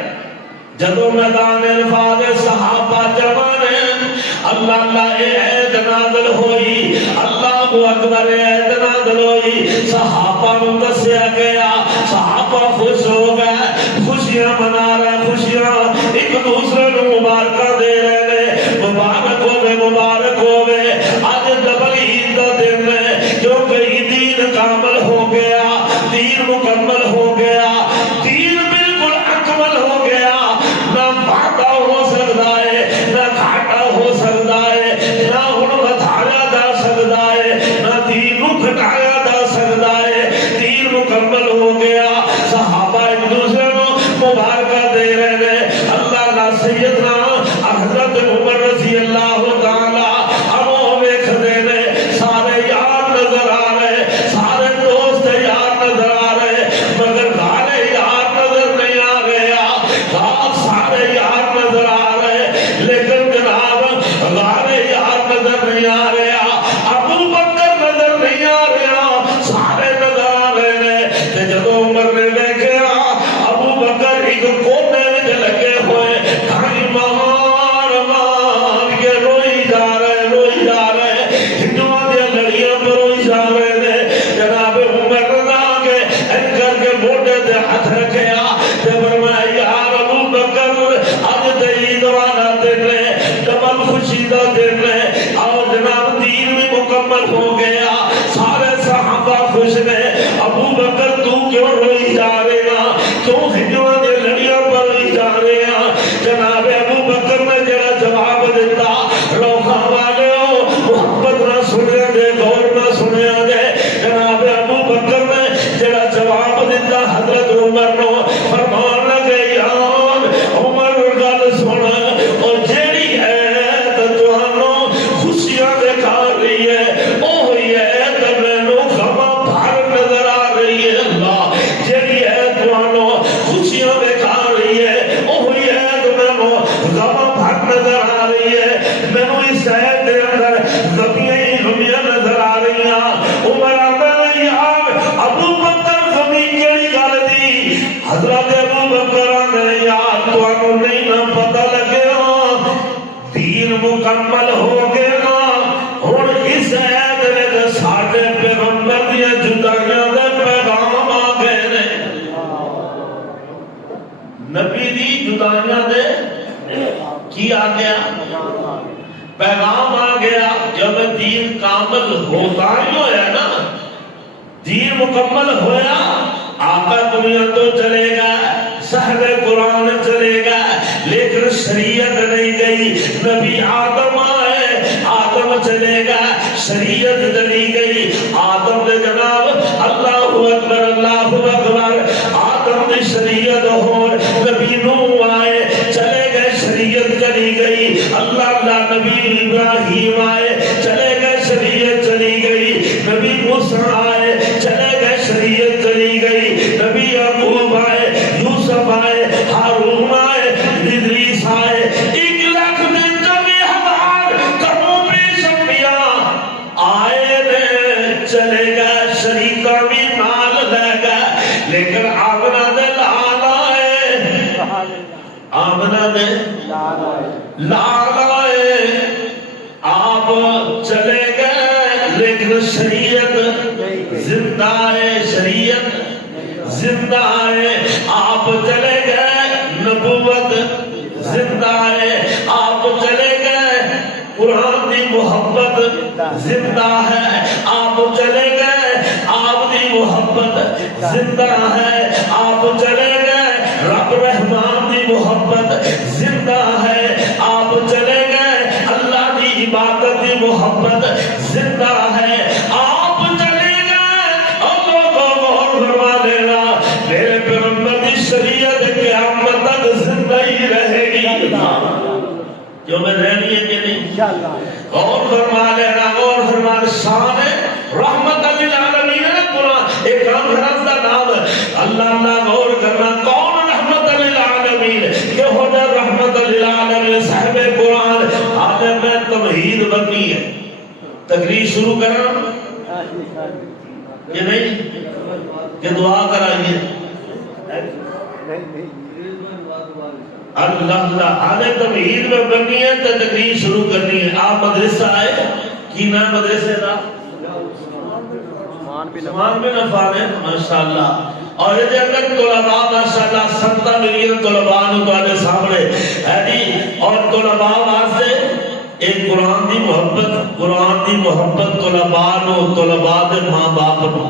جدو میدان عرفات صحابہ جمع نے اللہ اللہ عید نازل ہوئی. اللہ اکبر عید نازل ہوئی. صحابہ کو دسیا گیا. صحابہ خوش ہو گئے. خوشیاں منا رہے. خوشیاں ایک دوسرے کو مبارکہ دے رہے. مبارک ہوے آج ڈبل عید کا دن ہے کیونکہ دین کامل ہو گیا. دین مکمل ہو گیا. دین بالکل اکمل ہو گیا. نہ وعدہ ہو سکتا ہے نہ گھاٹا ہو سکتا ہے نہ ہن بڑھایا جا سکتا ہے نہ دین کو گھٹایا جا سکتا ہے. دین مکمل ہو گیا. صحابہ ایک دوسرے کو مبارکہ دے رہے ہیں. اللہ اللہ سیدنا حضرت عمر رضی اللہ تعالی عنہ ویکھ دے نے سارے یار نظر آ رہے. سارے دوست یار نظر آ رہے مگر سارے یار نظر نہیں آ گیا. سارے یار نظر آ رہے لیکن جناب سارے یار نظر نہیں آ رہا. ابو بکر نظر نہیں آ رہا. سارے نظر آ رہے ہیں. جدو عمر نے دیکھا ابو بکر ایک کونے میں لگے ہوئے کھائی مار مار کے روئی جا رہے ہندوؤں دیا لڑیاں پر روئی جا رہے ہیں. جناب عمر رضا کے کر کے موٹے تے ہاتھ رکھیا تے فرمایا یار ابو بکر اج تے عید والا دن ہے. ڈبل خوشی دا دن ہے. اور جناب دین بھی مکمل ہو گیا. سارے صحابہ خوش نے. ابو بکر تو کیوں روئی جا رہے ہیں؟ کیوں ہندوؤں دیا لڑیاں پر روئی جا رہے ہیں؟ جناب ابو بکر نے جڑا جواب دیتا روخاں والے محبت نہ سنیا دے غور نہ سنیا دے. جناب ابو بکر نے جڑا جواب دیتا حضرت عمر نو فرمان لگے یار عمر گل سن او جیڑی ہے تے تانوں خوشیاں دکھا رہی ہے اوہی ہے تے مینوں غم بھر نظر آ رہی ہے. اللہ جیڑی ہے تانوں خوشیاں دکھا رہی ہے اوہی ہے تے مینوں غم بھر نظر آ رہی ہے. مینوں اس شہر دے اندر غمیاں ہی غمیاں نظر آ رہی ہیں. عمر آندا یار ابو بکر غمی کیڑی گل دی؟ حضرت ابو بکر آندا یار تانوں نہیں نہ پتہ لگیا دین مکمل ہو گیا. ہن اس عید وچ ساڈے پیغمبر دی جدائیاں دے پیغام آ گئے نے. نبی دی جدائیاں دے کی آ گیا؟ پیغام آ گیا. جب دین کامل ہوتا ہی ہویا نا دین مکمل ہویا آقا دنیا تو چلے گا صاحب قرآن چلے گا لیکن شریعت نہیں گئی. نبی آدم آئے آدم چلے گا شریعت چلی گئی. آدم نے جناب اللہ اکبر آدم نے شریعت ہو. نبی نوح آئے چلے گئے شریعت چلی گئی. اللہ اللہ نبی ابراہیم آئے چلے گئے شریعت چلی گئی. نبی موسیٰ آئے چلے گئے شریعت چلی گئی. نبی یعقوب آئے یوسف آئے ہارون آئے ادریس آئے. 1,90,000 کروں پیش انبیاء آئے نے چلے گئے شریعت بھی نال لے گئے. لیکن آمنہ دے لال آئے آمنہ دے لال آئے آپ چلے گئے لیکن شریعت زندہ ہے. شریعت زندہ ہے. آپ چلے گئے زندہ ہے آپ چلے گئے آپ دی محبت زندہ ہے آپ چلے گئے رب رحمان دی محبت زندہ ہے آپ چلے گئے اللہ دی عبادت دی محبت زندہ ہے آپ چلے گئے اور لوگوں غور فرما لینا میرے پیغمبر کی شریعت قیامت تک زندہ ہی رہے گی جو میں رہنی ہے کہ نہیں غور فرما لینا غور فرما شان رحمت للعالمین ہے قرآن ایک کانفرنس کا نام ہے اللہ اللہ غور کرنا کون رحمت للعالمین کہ ہوتا رحمت للعالمین صاحب قرآن آج میں تمہید بنی ہے تقریر شروع کرنا کہ نہیں کہ دعا کرائیے اللہ اللہ آنے تمہید میں بنی ہے تو تقریر شروع کرنی ہے آپ مدرسہ آئے کی نام مدرسے دا سمان بن عفان ہے ماشاءاللہ اور یہ اندر طلباء ماشاءاللہ 70 ملین طلباء نو تواڈے سامنے ہے جی اور طلباء واسطے ایک قرآن دی محبت طلباء نو طلباء دے ماں باپ نو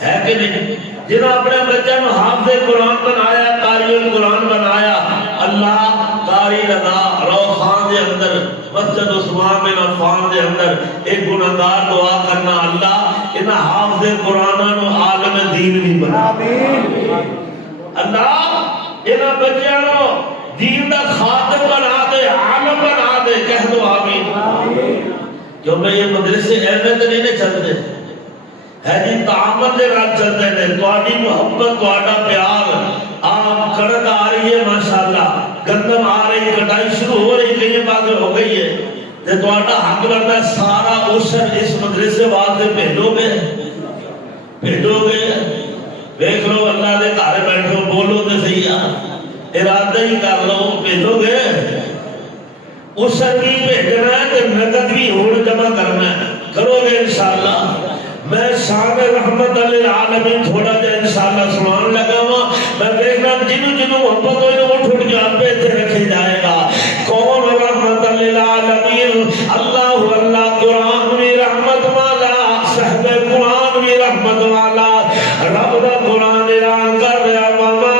ہے کہ نہیں جنہوں اپنے بچے نو حافظ قرآن بنایا قاری القرآن بنایا اللہ قاری رضا رو خان دے اندر مسجد عثمان بن عفان دے اندر ایک گناہگار دعا کرنا اللہ انہاں حافظ قرآن نو عالم دین بھی بنا اللہ انہاں بچیاں نو دین دا خادم بنا دے عالم بنا دے کہہ دو آمین جو میں یہ مدرسے احمد نہیں چلتے ہے جی تعامل دے رات چلتے ہیں تواڈی محبت تواڈا پیار آپ کڑک آ رہی ہے ماشاءاللہ گندم آ رہی ہے کٹائی شروع ہو رہی کئی باتیں ہو گئی ہے تے تواڈا حق بنتا ہے سارا اوشر اس مدرسے واسطے بھیجو گے دیکھ لو اللہ دے گھر بیٹھو بولو تے صحیح ارادہ ہی کر لو بھیجو گے اوشر بھی بھیجنا ہے تے نقد بھی ہون جمع کرنا ہے کرو گے انشاءاللہ میں شان رحمت للعالمین تھوڑا جا انشاءاللہ سنان لگا ہوں میں دیکھنا جنہوں محبت ہوئی وہ ٹھٹ کے آپ پہ رکھے جائے گا کون رحمت للعالمین اللہ اللہ قرآن بھی رحمت والا صحب قرآن بھی رحمت والا رب دا قرآن اعلان کر رہا ماما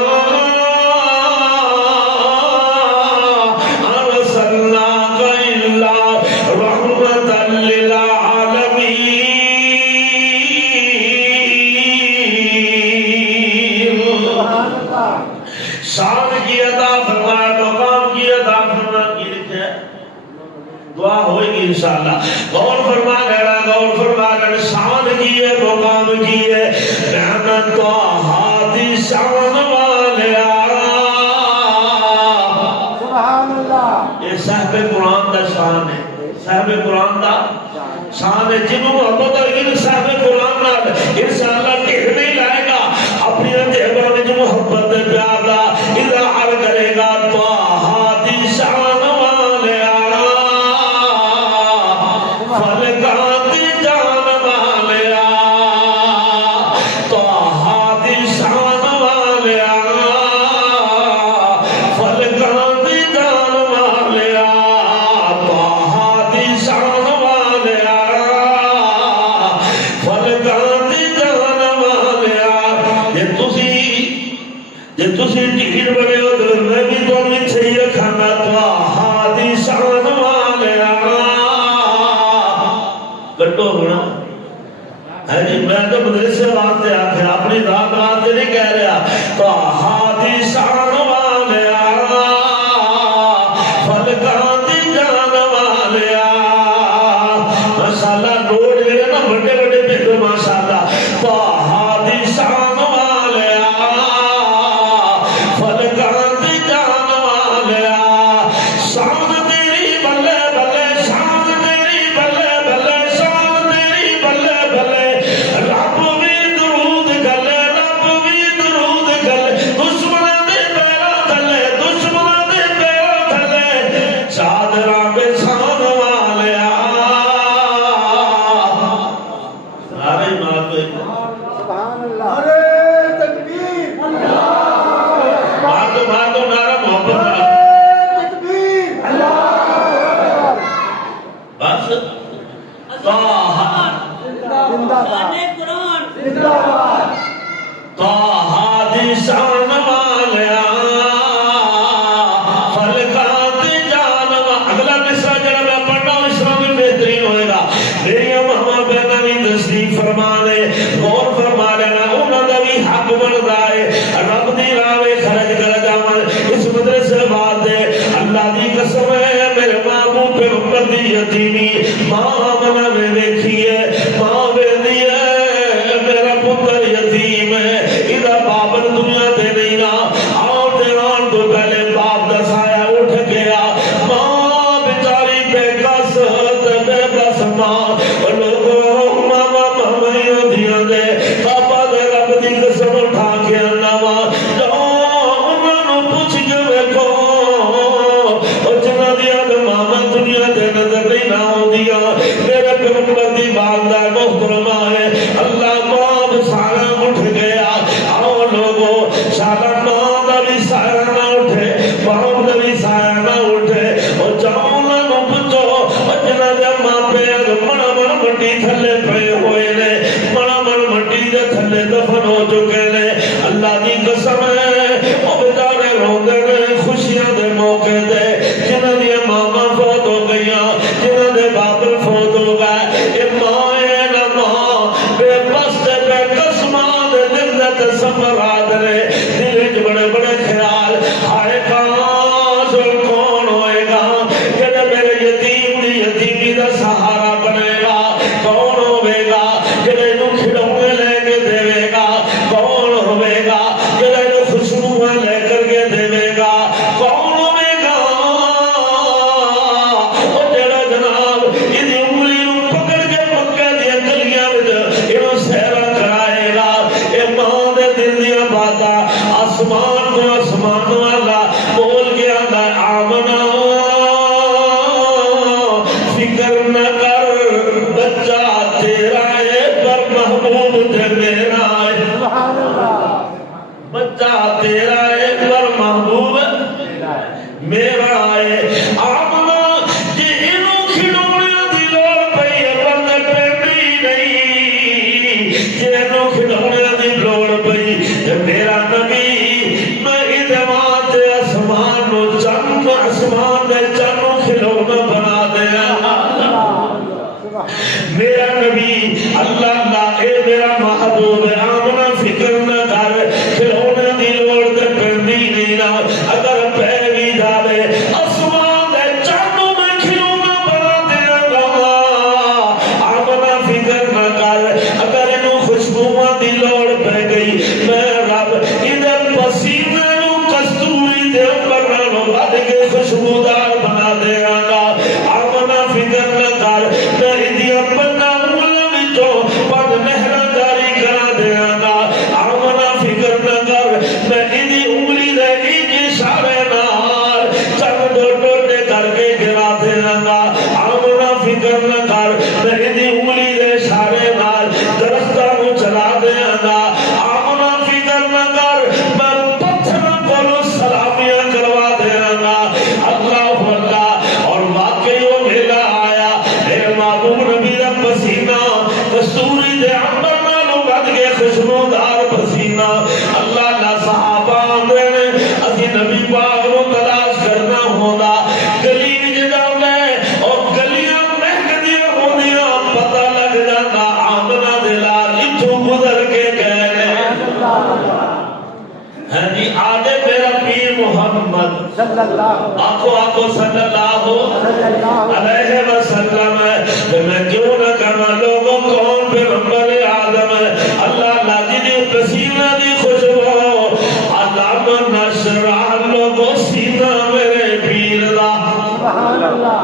ارسلناک الا رحمت للعالمین شان کی عطا فرمایا مقام کی عطا فرمایا کی لکھا ہے دعا ہوئے گی انشاءاللہ غور فرما لینا شان کی ہے مقام کی ہے رحمت تو ہاتھی شان والے سبحان اللہ یہ صاحب قرآن دا شان ہے صاحب قرآن دا شان ہے جنہوں محبت ہوگی صاحب قرآن نال انشاءاللہ ٹھیک نہیں لائے گا اپنی جہبہ میں جو محبت پیار دا اظہار کرے گا تو ہاتھی شان والے فلکات جان والے تو ہاتھی شان والے فلکات جان والے تو ہاتھی شان والے فلکات جان والے جے تسی ٹھیک بڑے ہو تو میں بھی تو نہیں چاہیے رکھانا تو ہاتھی شان والے کٹو ہونا ہے جی میں تو مدرسے واسطے آخر اپنی ذات واسطے نہیں کہہ رہا تو ہاتھی شان والے فلکات جان والے ماشاءاللہ نوٹ میرے نا بڑے بڑے بھیجو ماشاءاللہ تو ہاتھی شان والے فلکات جان والے شان تیری بلے بلے شان تیری بلے بلے شان تیری بلے بلے رب بھی درود گلے تو سارا ماں دا بھی سایہ نہ اٹھے باپ دا بھی سایہ نہ اٹھے اور جاؤں نہ پچھو اور جنہ دے ماں پہ مڑا مڑ مٹی تھلے پڑے ہوئے نے مڑا مڑ مٹی دے تھلے دفن ہو چکے نے اللہ دی قسم ہے او بیچارے روندے نے خوشیاں دے موقع دے جنہ دی ماما فوت ہو گئیاں جنہ دے باپ فوت ہو گئے اے ماں اے نہ ماں بے بس دے بے قسماں دے دل دے تصورات نے دل وچ بڑے بڑے خیال ہائے کاش کون ہوئے گا جڑا میرے یتیم دی یتیمی دا سہارا بنے گا کون ہوئے گا جڑا اینوں کھڑونے لے کے دے گا کون ہوئے گا جڑا اینوں خوشبوئیں لے کر کے دے گا کون ہوئے گا او جڑا جناب اینی انگلی نوں پکڑ کے مکے دی گلیاں وچ اینوں سیرا کرائے گا اے ماں دے دل دیاں باتاں آسمان تو آسمان والا بول کے آندا آمنا فکر نہ کر بچہ تیرا ہے پر محبوب تے میرا ہے سبحان اللہ بچہ تیرا ہے پر محبوب میرا ہے آمنا جی انہوں کھڑونے دی لوڑ پئی بندے پیڑی نہیں جی انہوں کھڑونے دی لوڑ پئی تے میرا نبی میں ادوات آسمان نو چند آسمان دے چنوں کھلونا بنا دیا میرا نبی اللہ اللہ اے میرا محبوب آمنا فکر نہ کر کھلونے دی لوڑ تے پیڑی نہیں نا اگر پیر بھی جاوے آسمان دے چنوں میں کھلونا بنا دیا گا آمنا فکر نہ کر اگر انہوں خوشبوواں دی لوڑ پہ گئی میں رب ادھر پسینے نو کستوری دے اوپر نالوں ود کے خوشبودار بنا دیا گا آمنا فکر نہ کر میں ادھر بنا مولا وچوں پد نہراں جاری کرا دیا گا آمنا فکر نہ کر میں ادھی انگلی دے ایک اشارے نال چند ٹوٹے کر کے گرا دیا گا آمنا فکر نہ کر میں ادھی انگلی دے اشارے نال درختاں نوں چلا دیا گا آمنا فکر نہ کر میں پتھراں کولوں سلامیاں کروا دیا گا اللہ اللہ اور واقعی وہ ویلا آیا میرے محبوب نبی دا پسینہ کستوری دے عنبر نالوں ود کے خوشبودار پسینہ اللہ اللہ صحابہ آندے نے اسی نبی پاک نو تلاش کرنا ہوندا گلی وچ جاوے اور گلیاں مہکدیاں ہوندیاں پتہ لگ جاندا آمنہ دے لال اتھوں گزر کے گئے نے ہاں جی آدھے میرا پیر محمد صلی اللہ آنکھوں صلی اللہ علیہ وسلم ہے کہ میں کیوں نہ کرنا لوگوں کون پیغمبر آدم ہے اللہ اللہ جی دی پسینہ دی خوشبو علام نشرح لوگوں سینہ میرے پیر دا سبحان اللہ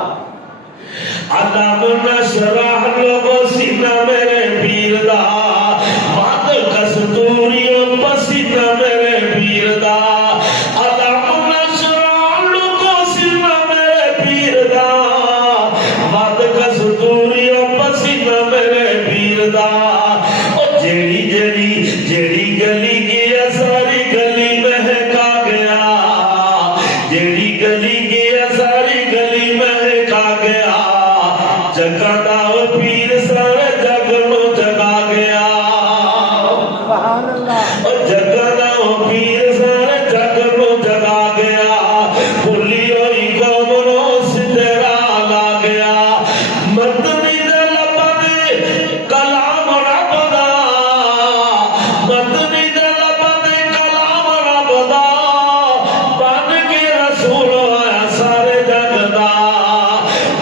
علام نشرح لوگوں سینہ میرے پیر دا بات کستوریوں پسینہ میرے پیر دا علام نشرح لوگوں سینہ میرے پیر دا بات کستوریوں پسینہ میرے پیر دا او جیڑی جیڑی جیڑی گلی گیا ساری گلی مہکا گیا جیڑی گلی گیا ساری گلی مہکا گیا جگہ دا او پیر سارے جگ نو جگا گیا سبحان اللہ او جگہ دا او پیر سارے جگ نو جگا گیا بھولی ہوئی قوم نو سترا لا گیا مدنی دے لبا دے کلام رب دا مدنی دے لبا دے کلام رب دا بن کے رسول آیا سارے جگ دا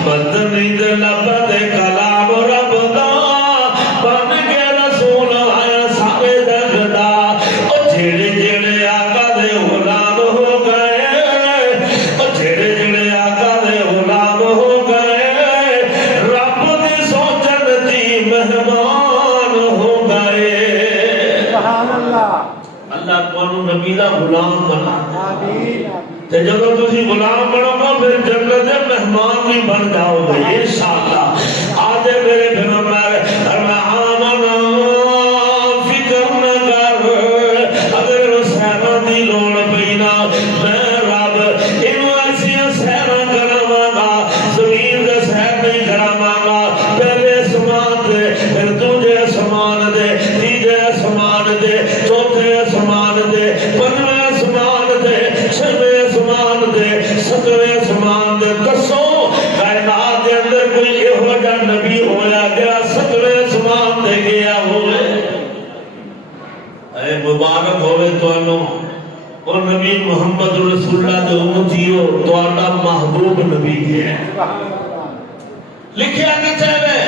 مدنی دے لبا دے کلام رب دا بن کے رسول آیا سارے جگ دا او جھڑے جھڑے آقا دے غلام ہو گئے او جھڑے جھڑے آقا دے غلام ہو گئے رب دی سوچن دی مہمان ہو گئے سبحان اللہ اللہ کو نبی دا غلام بنا آمین تے جب تسی غلام بنو گا پھر جنت دے مہمان بھی بن جاؤ گے انشاءاللہ آج میرے پیغمبر فرمایا آمنا فکر نہ کر اگر حسین دی اور نبی محمد رسول اللہ دے امتیو تواڈا محبوب نبی ہے سبحان اللہ لکھیا کتے میں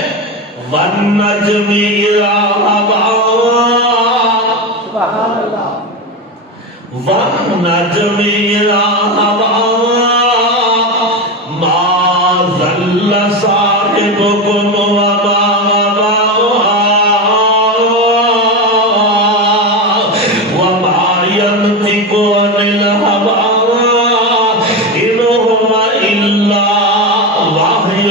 وَالنَّجْمِ إِذَا هَوَىٰ سبحان اللہ وَالنَّجْمِ إِذَا هَوَىٰ مَا ضَلَّ صَاحِبُكُمْ وَمَا غَوَىٰ وَمَا يَنطِقُ عَنِ الْهَوَىٰ إِنْ هُوَ إِلَّا وَحْيٌ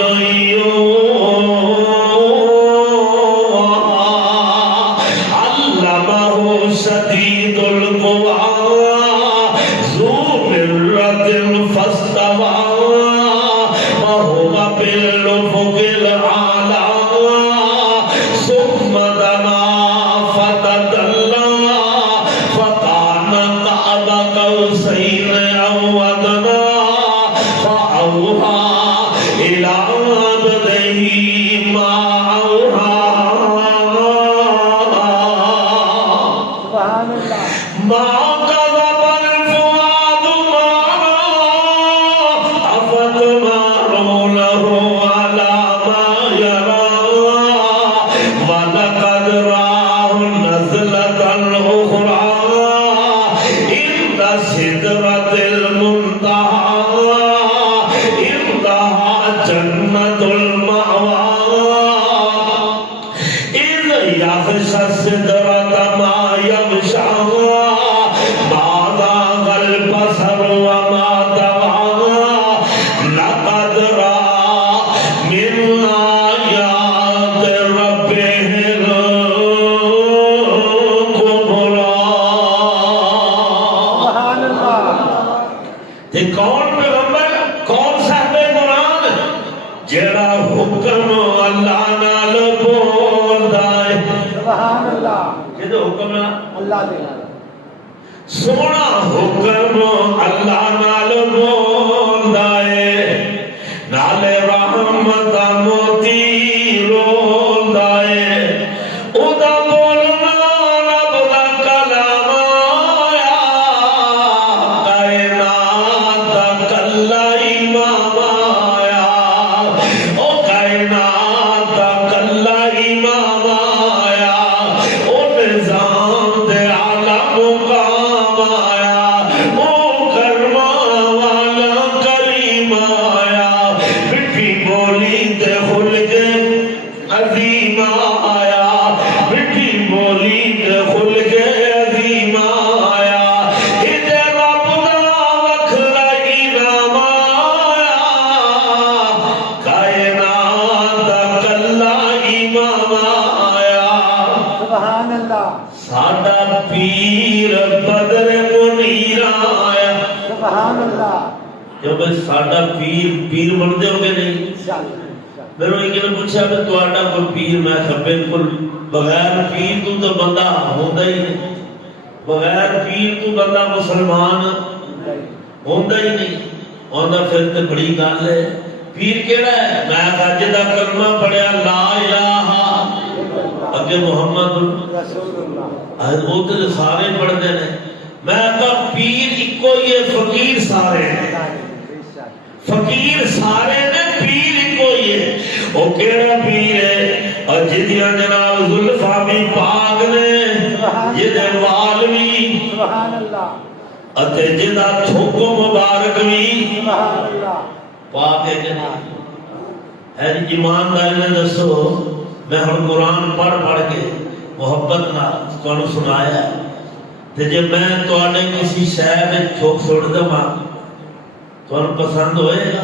علمه شديد القوى ذو مرة فاستوى وهو بالأفق الأعلى ثم دنا فتدلى فكان قاب قوسين أو أدنى فأوحى إلى عبده ما أوحى سبحان اللہ ما كذب الفؤاد ما رأى أفتمارونه على ما يرى ولقد رآه نزلة أخرى عند سدرة المنتهى عندها جنة المأوى إذ يغشى السدرة ما يغشى ما زاغ البصر وما طغى لقد رأى من آيات ربه الكبرى سبحان اللہ تے کون پیغمبر کون صاحب قرآن جڑا حکم اللہ نال بولدا ہے سبحان اللہ جدو حکم نال اللہ دے سونا حکم اللہ نال بولدا ہے نالے رحمت موتی رولدا ہے او دا بولنا رب دا کلام آیا کائنات دا کلا امام آیا او کائنات دا کلا امام آیا او نظام دے اعلی مقام آیا او کرما والا کریم آیا مٹھی بولی تے خل کے عظیم آیا مٹھی بولی تے خل کے عظیم آیا ادھے رب دا وکھرا انعام آیا کائنات دا کلا امام آیا سبحان اللہ ساڈا پیر بدر منیر آیا سبحان اللہ جو بھائی ساڈا پیر بن دے ہو گے نہیں انشاءاللہ میں نے ایک نے پوچھا کہ تواڈا کوئی پیر میں کہ بالکل بغیر پیر تو بندہ ہوندا ہی نہیں بغیر پیر تو بندہ مسلمان ہوندا ہی نہیں ہوندا پھر تے بڑی گل ہے پیر کیڑا ہے میں اج دا کلمہ پڑھیا لا الہ اگے محمد رسول اللہ وہ تو سارے پڑھتے ہیں میں کہا پیر ایکو ہی ہے فقیر سارے ہیں فقیر سارے نے پیر ایکو ہی ہے وہ کیڑا پیر ہے اور جدیاں جناب زلفا بھی پاک نے جدے وال بھی سبحان اللہ اتے جدا تھوک مبارک بھی سبحان اللہ پاک ہے جناب ہے جی ایمانداری نے دسو میں ہر قرآن پڑھ کے محبت نہ تانوں سنایا تے جے میں تواڈے کسی شے وچ تھوک چھوڑ دواں تانوں پسند ہوئے گا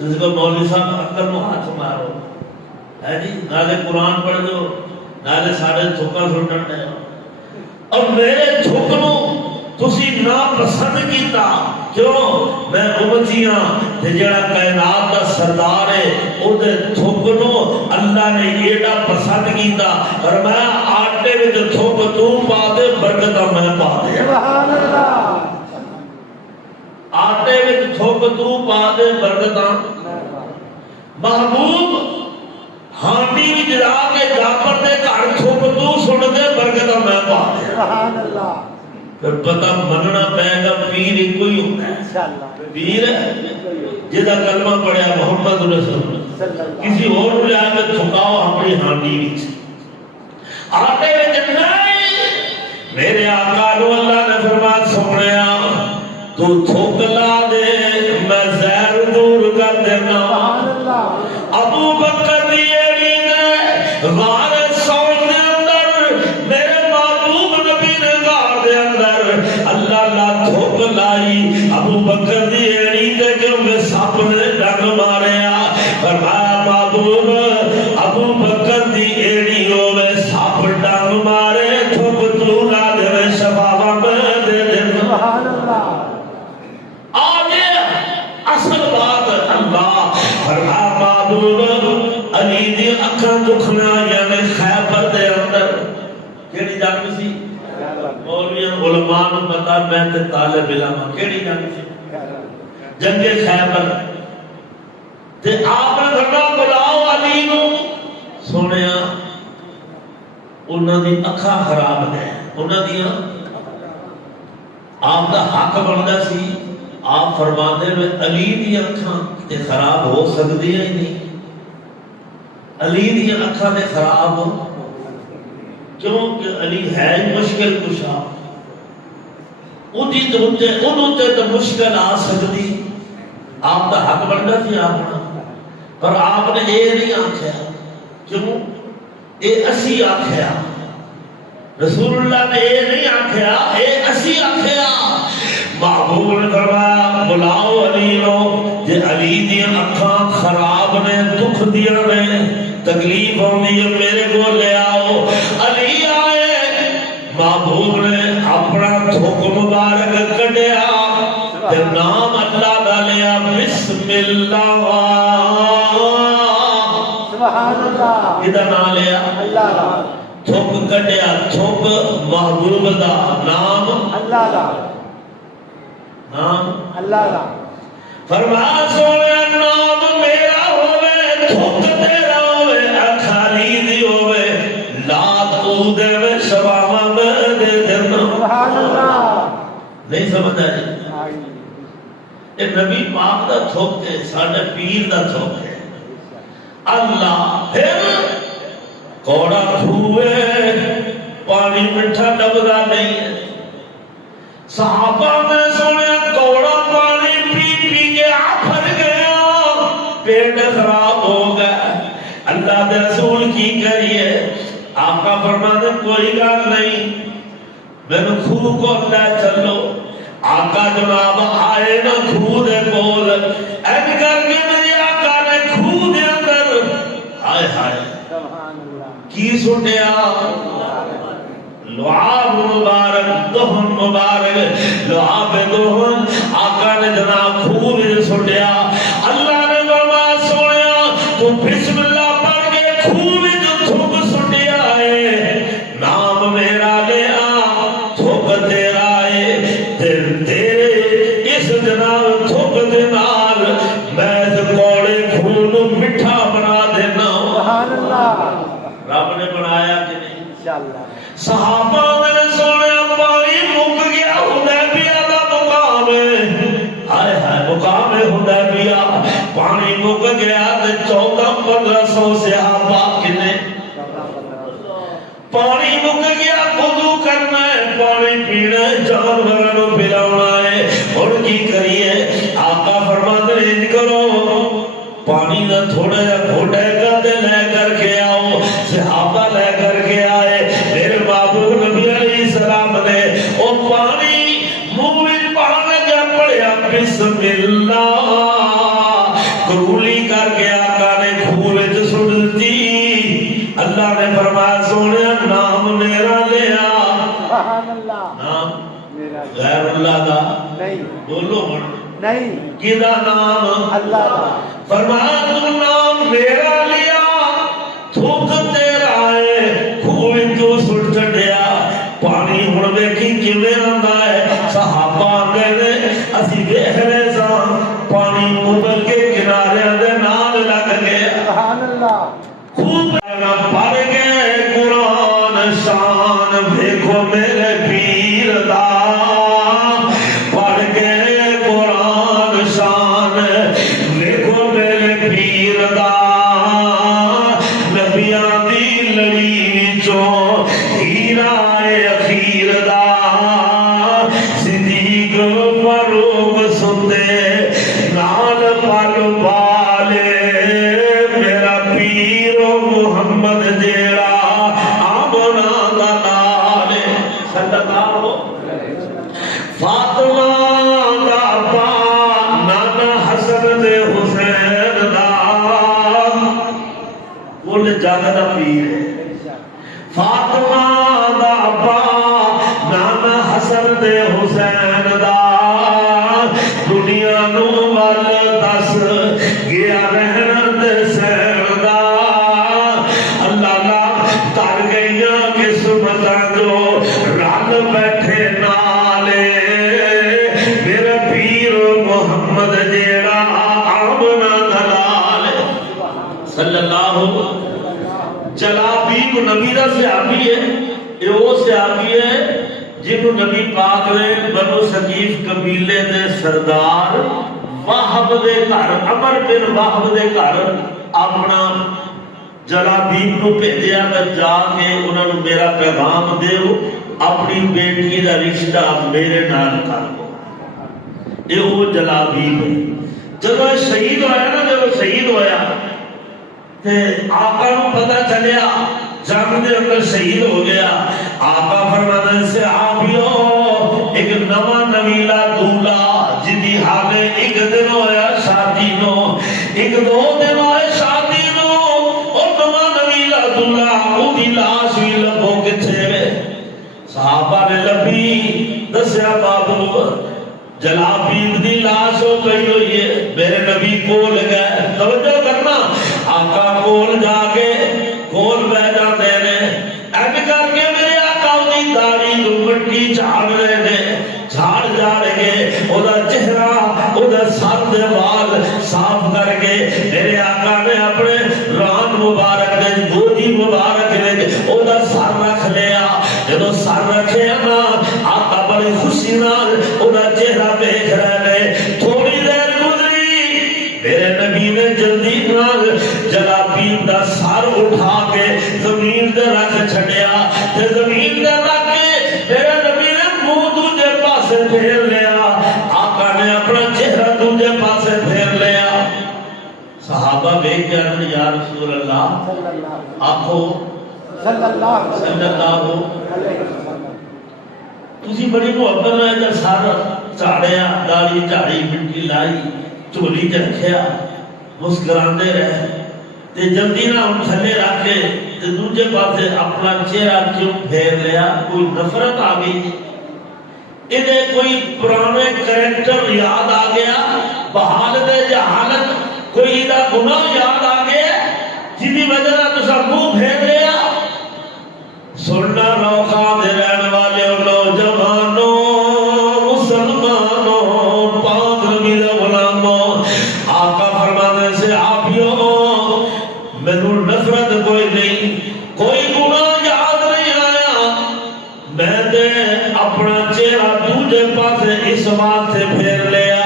جس کو مولوی صاحب عقل نو ہاتھ مارو ہے جی نالے قرآن پڑھ دو نالے ساڈے تھوکا سنن دے اور میرے تھوک نو تسی نا پسند کیتا کیوں میں امتیاں تے جڑا کائنات دا سردار ہے او دے تھوک نو اللہ نے ایڈا پسند کیتا اور میں آٹے وچ تھوک تو پا دے برکتاں میں پا دے سبحان اللہ آٹے وچ تھوک تو پا دے برکتاں محبوب ہانڈی وچ جا کے جعفر دے گھر تھوک تو سن دے برکتاں میں پا دے سبحان اللہ پھر پتہ مننا پیر ایک ہی ہوتا ہے انشاءاللہ پیر جدا کلمہ پڑھیا محمد رسول صلی اللہ کسی اور کو لیا کے تھکاؤ اپنی ہانڈی وچ آٹے وچ نہیں میرے آقا نو اللہ نے فرمایا سنیا تو تھوک لا دے میں زہر دور کر دینا سبحان اللہ ابو بکر دی ایڑی نے غار سون دے اندر میرے محبوب نبی نے غار دے اندر اللہ اللہ تھوک لائی ابو بکر دی ایڑی دے کیونکہ سپ نے ڈنگ ماریا فرمایا محبوب ابو بکر دی ایڑی ہوے سپ ڈنگ مارے تھوک تو لا دے شفاوا میں دے دے سبحان اللہ آگے اصل بات اللہ فرمایا محبوب علی دی اکھاں دکھنا یعنی خیبر دے اندر کیڑی جنگ سی مولویاں علماء نوں پتہ میں تے طالب علم کیڑی جنگ سی جنگ خیبر تے آپ نے فرمایا بلاؤ علی نو سنیا انہاں دی اکھاں خراب نے انہاں دی آپ دا حق بندا سی آپ فرماندے نے علی دی اکھاں تے خراب ہو سکدی ہی نہیں علی دی اکھاں تے خراب کیونکہ علی ہے مشکل کشا انہوں تے مشکل آ سکتی آپ دا حق بنتا سی آپ پر آپ نے یہ نہیں آکھیا کیوں یہ اسی آکھیا رسول اللہ نے یہ نہیں آکھیا یہ اسی آکھیا محبوب نے فرمایا بلاؤ علی نو جے علی دی اکھاں خراب نے دکھ دیاں نے تکلیف ہوندی ہے میرے کو لے آؤ علی آئے محبوب نے اپنا تھوک مبارک کڈیا تے نام اللہ دا لیا بسم اللہ سبحان اللہ کدا نام لیا اللہ دا تھوک کڈیا تھوک محبوب دا نام اللہ دا نام اللہ دا فرمایا سونے نام میرا ہوئے تھوک تیرا ہوئے اکھالی دی ہوئے لا تو دے میں شباما میں دے دینا سبحان اللہ نہیں سمجھ آئی اے نبی پاک دا تھوک ہے ساڑھے پیر دا تھوک ہے اللہ پھر کوڑا کھوئے پانی مٹھا ڈبدا نہیں ہے صحابہ میں سونے کوڑا پانی پی پی کے آفر گیا پیٹ خراب ہو گیا اللہ دے رسول کی کریے آقا فرماتے کوئی گل نہیں میں نے خو کو اللہ چلو آقا جناب آئے نا خو دے کول ایک کر کے میری آقا نے خو دے اندر آئے ہائے سبحان اللہ کی سٹیا لعاب مبارک دہن مبارک لعاب دہن آقا نے جناب خوب سٹیا اللہ نے فرمایا سونیا تو بسم اللہ پڑھ کے خوب جو تھوک سٹیا ہے نام میرا لیا تھوک تیرا ہے تیرے اس جناب تھوک دے نال میں کوڑے خون مٹھا بنا دینا سبحان اللہ رب نے بنایا کہ نہیں انشاءاللہ صحابہ نے سونے پانی مک گیا حدیبیہ دا مقام ہائے ہائے مقام حدیبیہ پانی مک گیا تے 1400 صحابہ کنے پانی مک گیا وضو کرنا ہے پانی پینا ہے جانوراں نوں پلاونا ہے ہن کی کریے آقا فرماتے ہیں انج کرو پانی دا تھوڑا جا گھوٹا کر لے کر کے آؤ صحابہ لے کر کے آئے میرے محبوب نبی علیہ السلام نے او پانی منہ وچ پان لگا پڑیا بسم اللہ کرولی کر کے آقا نے کھو وچ سٹ دی اللہ نے فرمایا سونے نام میرا لیا سبحان اللہ نام میرا غیر اللہ دا نہیں بولو ہن نہیں کدا نام اللہ دا فرمایا تو نام میرا لیا تھوک تیرا ہے خوہ تو سٹ چڑیا پانی ہن ویکھی کیویں آندا ہے صحابہ آندے نے اسی ویکھ رہے ساں پانی ابل کے کنارے دے نال لگ گیا سبحان اللہ خوب نہ پڑھ گئے قرآن شان دیکھو میرے پیر دا پڑھ صدیق فاروق ستے نال پل پالے میرا پیر محمد جیڑا آمنا دا نال صدقہ فاطمہ دا پا نانا حسن دے حسین دا کل جگ دا پیر ہے فاطمہ دا پا نانا حسن دے حسین دا دنیا نو ول دس گیا رہن دے سین دا اللہ لا تر گئیاں قسمتاں جو رل بیٹھے نالے میرا پیر محمد جیڑا آمنا دلال صلی اللہ جلابیب نبی دا صحابی ہے یہ وہ صحابی ہے جنہوں نبی پاک نے بنو ثقیف قبیلے دے سردار واہب دے گھر عمر بن واہب دے گھر اپنا جلابیب نو بھیجیا کہ جا کے انہاں نو میرا پیغام دیو اپنی بیٹی دا رشتہ میرے نال کر دو یہ وہ جلابیب ہے جب شہید ہویا نا جب شہید ہویا تے آقا نو پتہ چلیا جنگ دے اندر شہید ہو گیا آقا فرماتے ہیں صحابیو ایک نواں نویلا دولا جدی حالے ایک دن ہویا شادی نو ایک دو دن ہوئے شادی نو اور نواں نویلا دولا او دی لاش بھی لبو کتھے وے صحابہ نے لبی دسیا بابو جلابیب دی لاش ہو گئی ہوئی ہے میرے نبی کول گئے توجہ کرنا آقا کول جا کے کول بیٹھا دینے ایک کر کے میرے آقا دی داڑھی تو مٹی جھاڑ رہے نے جھاڑ جھاڑ کے اودا چہرہ اودا سر دے وال صاف کر کے میرے آقا نے اپنے ران مبارک نے گودی مبارک نے اودا سر رکھ لیا جب سر رکھے نا آقا بڑی خوشی نال اودا چہرہ دیکھ رہے نے تھوڑی دیر گزری میرے نبی نے جلدی نال جلابیب دا سر اٹھا کے زمین دے رکھ چھڑیا تے زمین دے رکھ کے میرے نبی نے منہ دوجے پاسے پھیر لیا آقا نے اپنا چہرہ دوجے پاسے پھیر لیا صحابہ دیکھ کے انہوں یا رسول اللہ آنکھو صلی اللہ علیہ وسلم تسی بڑی محبت میں جب سر چاڑیا داڑھی جھاڑی مٹی لائی چولی تے رکھیا مسکراندے رہے تے جلدی نہ ہم تھلے رکھے تے دوجے پاسے اپنا چہرہ کیوں پھیر لیا کوئی نفرت آ گئی انہیں کوئی پرانے کریکٹر یاد آ گیا بحالت جہالت کوئی دا گناہ یاد آ گیا جنہی وجہ تسا منہ پھیر لیا سننا روخا دے رہن والے نوجوانوں مسلمانوں پاک نبی دے غلاموں آقا فرمانے سے آپیوں مینوں نفرت کوئی نہیں کوئی گناہ یاد نہیں آیا میں تے اپنا چہرہ دوجے پاسے اس بات سے پھیر لیا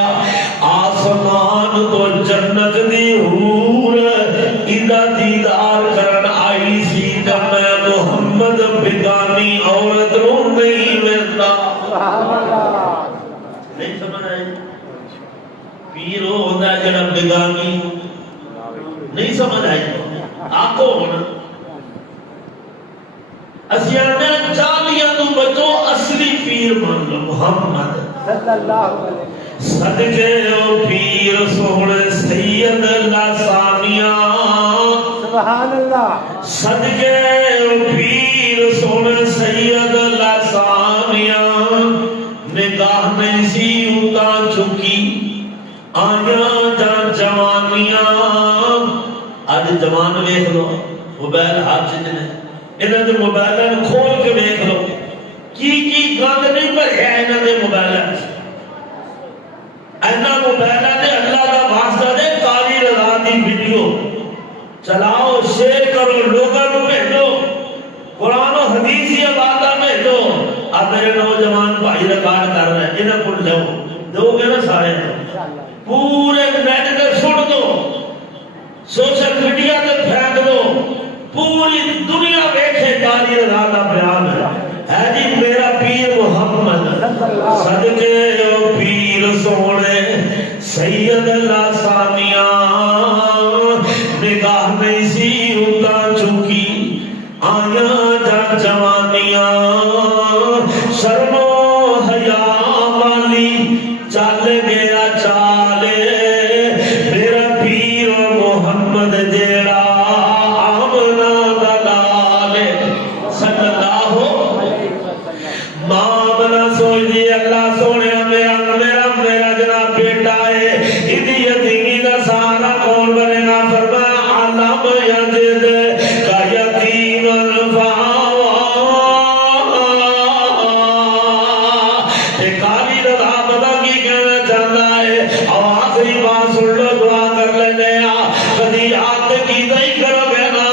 آسمان تو جنت دی حور ادا دیدار کرن آئی سی جب میں محمد بگانی عورت رو نہیں ملتا نہیں سمجھ آئی پیر ہو ہوتا ہے جڑا بگانی نہیں سمجھ آئی آنکھوں ہونا اسیانے چالیاں تو بچو اصلی پیر مان لو محمد صلی اللہ علیہ وسلم صدقے او پیر سونے سید لسانیاں سبحان اللہ صدقے او پیر سونے سید لسانیاں نگاہ نہیں سی اتا چکی آیا جا جوانیاں آج جوان ویکھ لو موبائل ہاتھ جنے انہاں دے موبائل کھول کے ویکھ لو کی گند نہیں بھریا انہاں دے موبائل اینا موبائل دے اللہ دا واسطہ دے کالی رضا دی ویڈیو چلاؤ شیئر کرو لوگوں کو بھیجو قرآن و حدیث یہ باتاں بھیجو اب میرے نوجوان بھائی ریکارڈ کر رہے ہیں انہیں کل جاؤ دو گے نا سارے پورے نیٹ تے سن دو سوشل میڈیا تے پھینک دو پوری دنیا دیکھے کالی رضا دا بیان ہے جی میرا پیر محمد صدقے گیا چالے میرا پیر محمد جیڑا آمنا دلالے صلی اللہ مامنا سوچ دی اللہ سونے میرا جناب بیٹا ہے ادھی یتیمی دا سارا کون بنے گا فرمایا علم یجد کا یتیم الفاوا تے کالی رضا پتا کی کہنا چاہتا ہے اور آخری بات سن لو دعا کر لینے کدی آت کی دئی کرو گے نا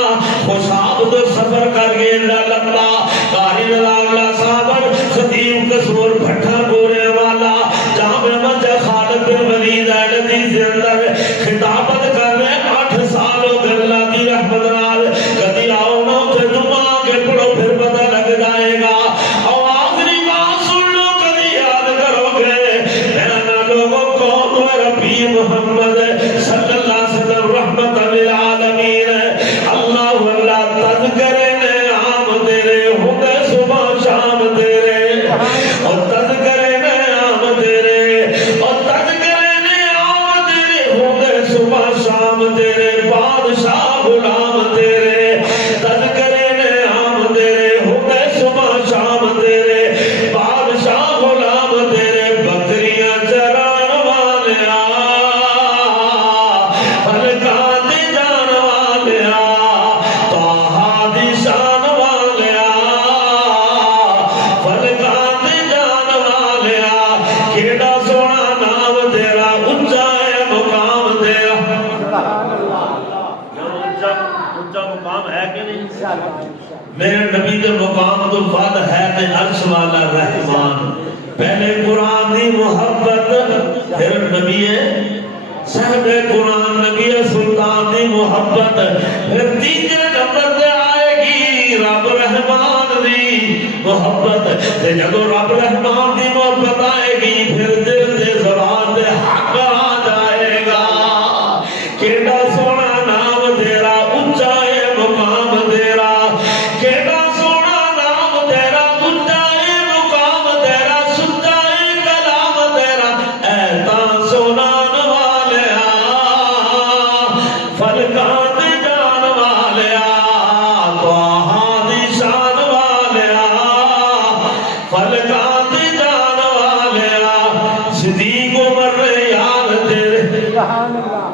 خوشاب تو سفر کر گئے لمبا کالی رضا اللہ صاحب صدیم قصور بھٹا گورے والا جامع مسجد خالد بن ولید الذی سے اندر خطابت کر رہے 8 سال ہو گئے اللہ کی رحمت نال کبھی آؤ نہ تے جمعہ کے پڑھو پھر پتہ لگ جائے گا اور آخری بات سن لو کبھی یاد کرو گے میرا لوگوں کون ہے ربی محمد صلی اللہ علیہ وسلم رحمت للعالمین اللہ اللہ تذکرے نے عام تیرے ہوتے صبح شام تیرے اور تذکرے نے عام تیرے اور تذکرے نے عام تیرے ہوتے صبح شام تیرے بادشاہ غلام تیرے تذکرے نے عام تیرے ہوتے صبح شام تیرے بادشاہ غلام تیرے بکریاں چران والیا فلکاں دی جان والیا طاہا دی شان والیا فلکاں دی جان والیا کیڑا سونا نام تیرا اونچا ہے مقام تیرا اونچا مقام ہے کہ نہیں میرے نبی کے مقام تو بعد ہے تے عرش والا رحمان پہلے قرآن دی محبت پھر نبی صاحب قرآن نبی سلطان دی محبت پھر تیسرے نمبر تے آئے گی رب رحمان دی محبت تے جدو رب رحمان دی محبت آئے گی پھر دل دے زبان دے حق آ جائے گا کیڑا سونا نام تیرا اونچا ہے مقام تیرا کیڑا سونا نام تیرا اونچا ہے مقام تیرا سچا ہے کلام تیرا اے تاں سونا والیا فلکاں دی جان والیا طاہا دی شان والیا فلکاں دی جان والیا صدیق عمر یار تیرے سبحان اللہ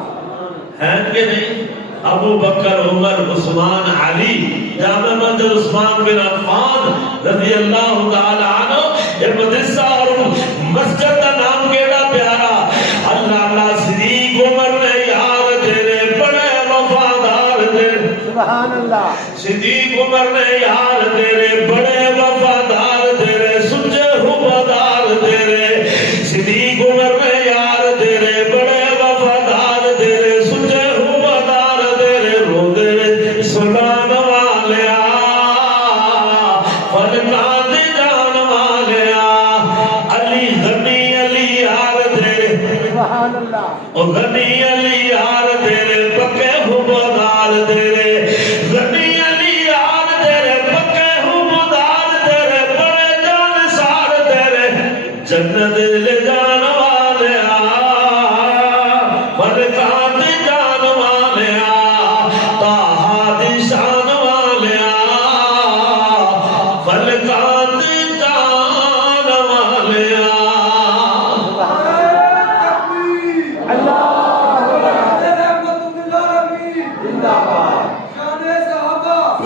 ہیں کہ نہیں ابو بکر عمر عثمان علی جامع مسجد عثمان بن عفان رضی اللہ تعالی عنہ یہ مدرسہ اور مسجد کا نام کیڑا پیارا اللہ اللہ صدیق عمر نے یار تیرے بڑے وفادار تیرے سبحان اللہ صدیق عمر نے یار تیرے بڑے وفادار تیرے سچے وفادار تیرے صدیق عمر نے یار تیرے بڑے وفادار تیرے سچے وفادار تیرے روزے سنان والیا فلکاں دی جان والیا علی غنی علی یار تیرے سبحان اللہ اور غنی علی یار تیرے پکے وفادار تیرے غنی علی یار تیرے پکے وفادار تیرے بڑے جان سار تیرے جنت لے جان والیا فلکاں دی جان والیا طاہا دی شان والیا فلکاں دی جان والیا اللہ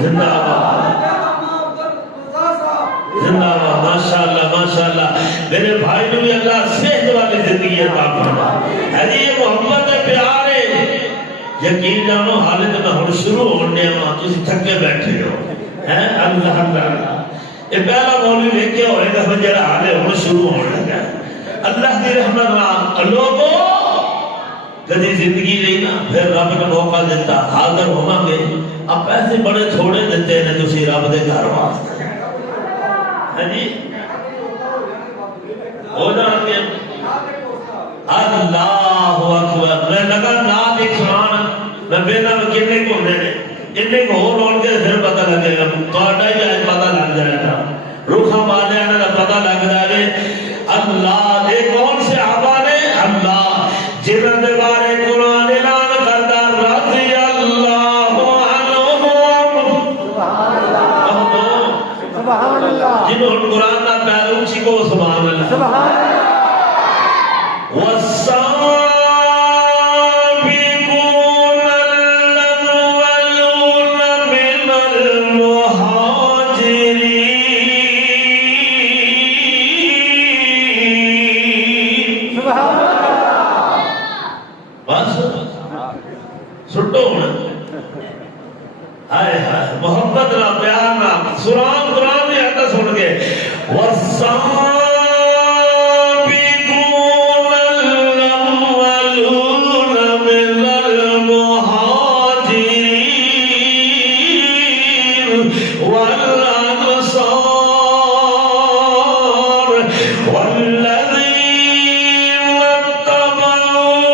زندہ باد زندہ باد ماشاءاللہ ماشاءاللہ میرے بھائی نے بھی اللہ صحت والی زندگی عطا فرمائے ہے جی یہ محبت ہے پیار ہے یقین جانو حالت میں ہن شروع ہونے ماں تسی تھکے بیٹھے ہو ہیں اللہ اللہ یہ پہلا مولوی لکھے ہوئے گا جڑا حالے ہن شروع ہونے لگا اللہ کی رحمت نال لوگوں کدی زندگی نہیں نا پھر رب نے موقع دیتا حاضر ہوواں گے اب پیسے بڑے تھوڑے دیتے نے تسی رب دے گھر واسطے ہاں جی ہو جان گے اللہ اکبر میں لگا نات ایک سنان میں بینا میں کنے کو ہونے نے انہیں کو ہو لون کے پھر پتہ لگے گا توڑا ہی آج پتہ لگ جائے گا روحہ مالے آنے کا پتہ لگ جائے اللہ ایک کون سے آبا نے والسابقون الأولون من المهاجرين سبحان بس سٹو ہونا ہائے ہائے محبت نہ پیار نہ قرآن نہیں آتا سن کے والسابقون الأولون من المهاجرين والأنصار والذين اتبعوهم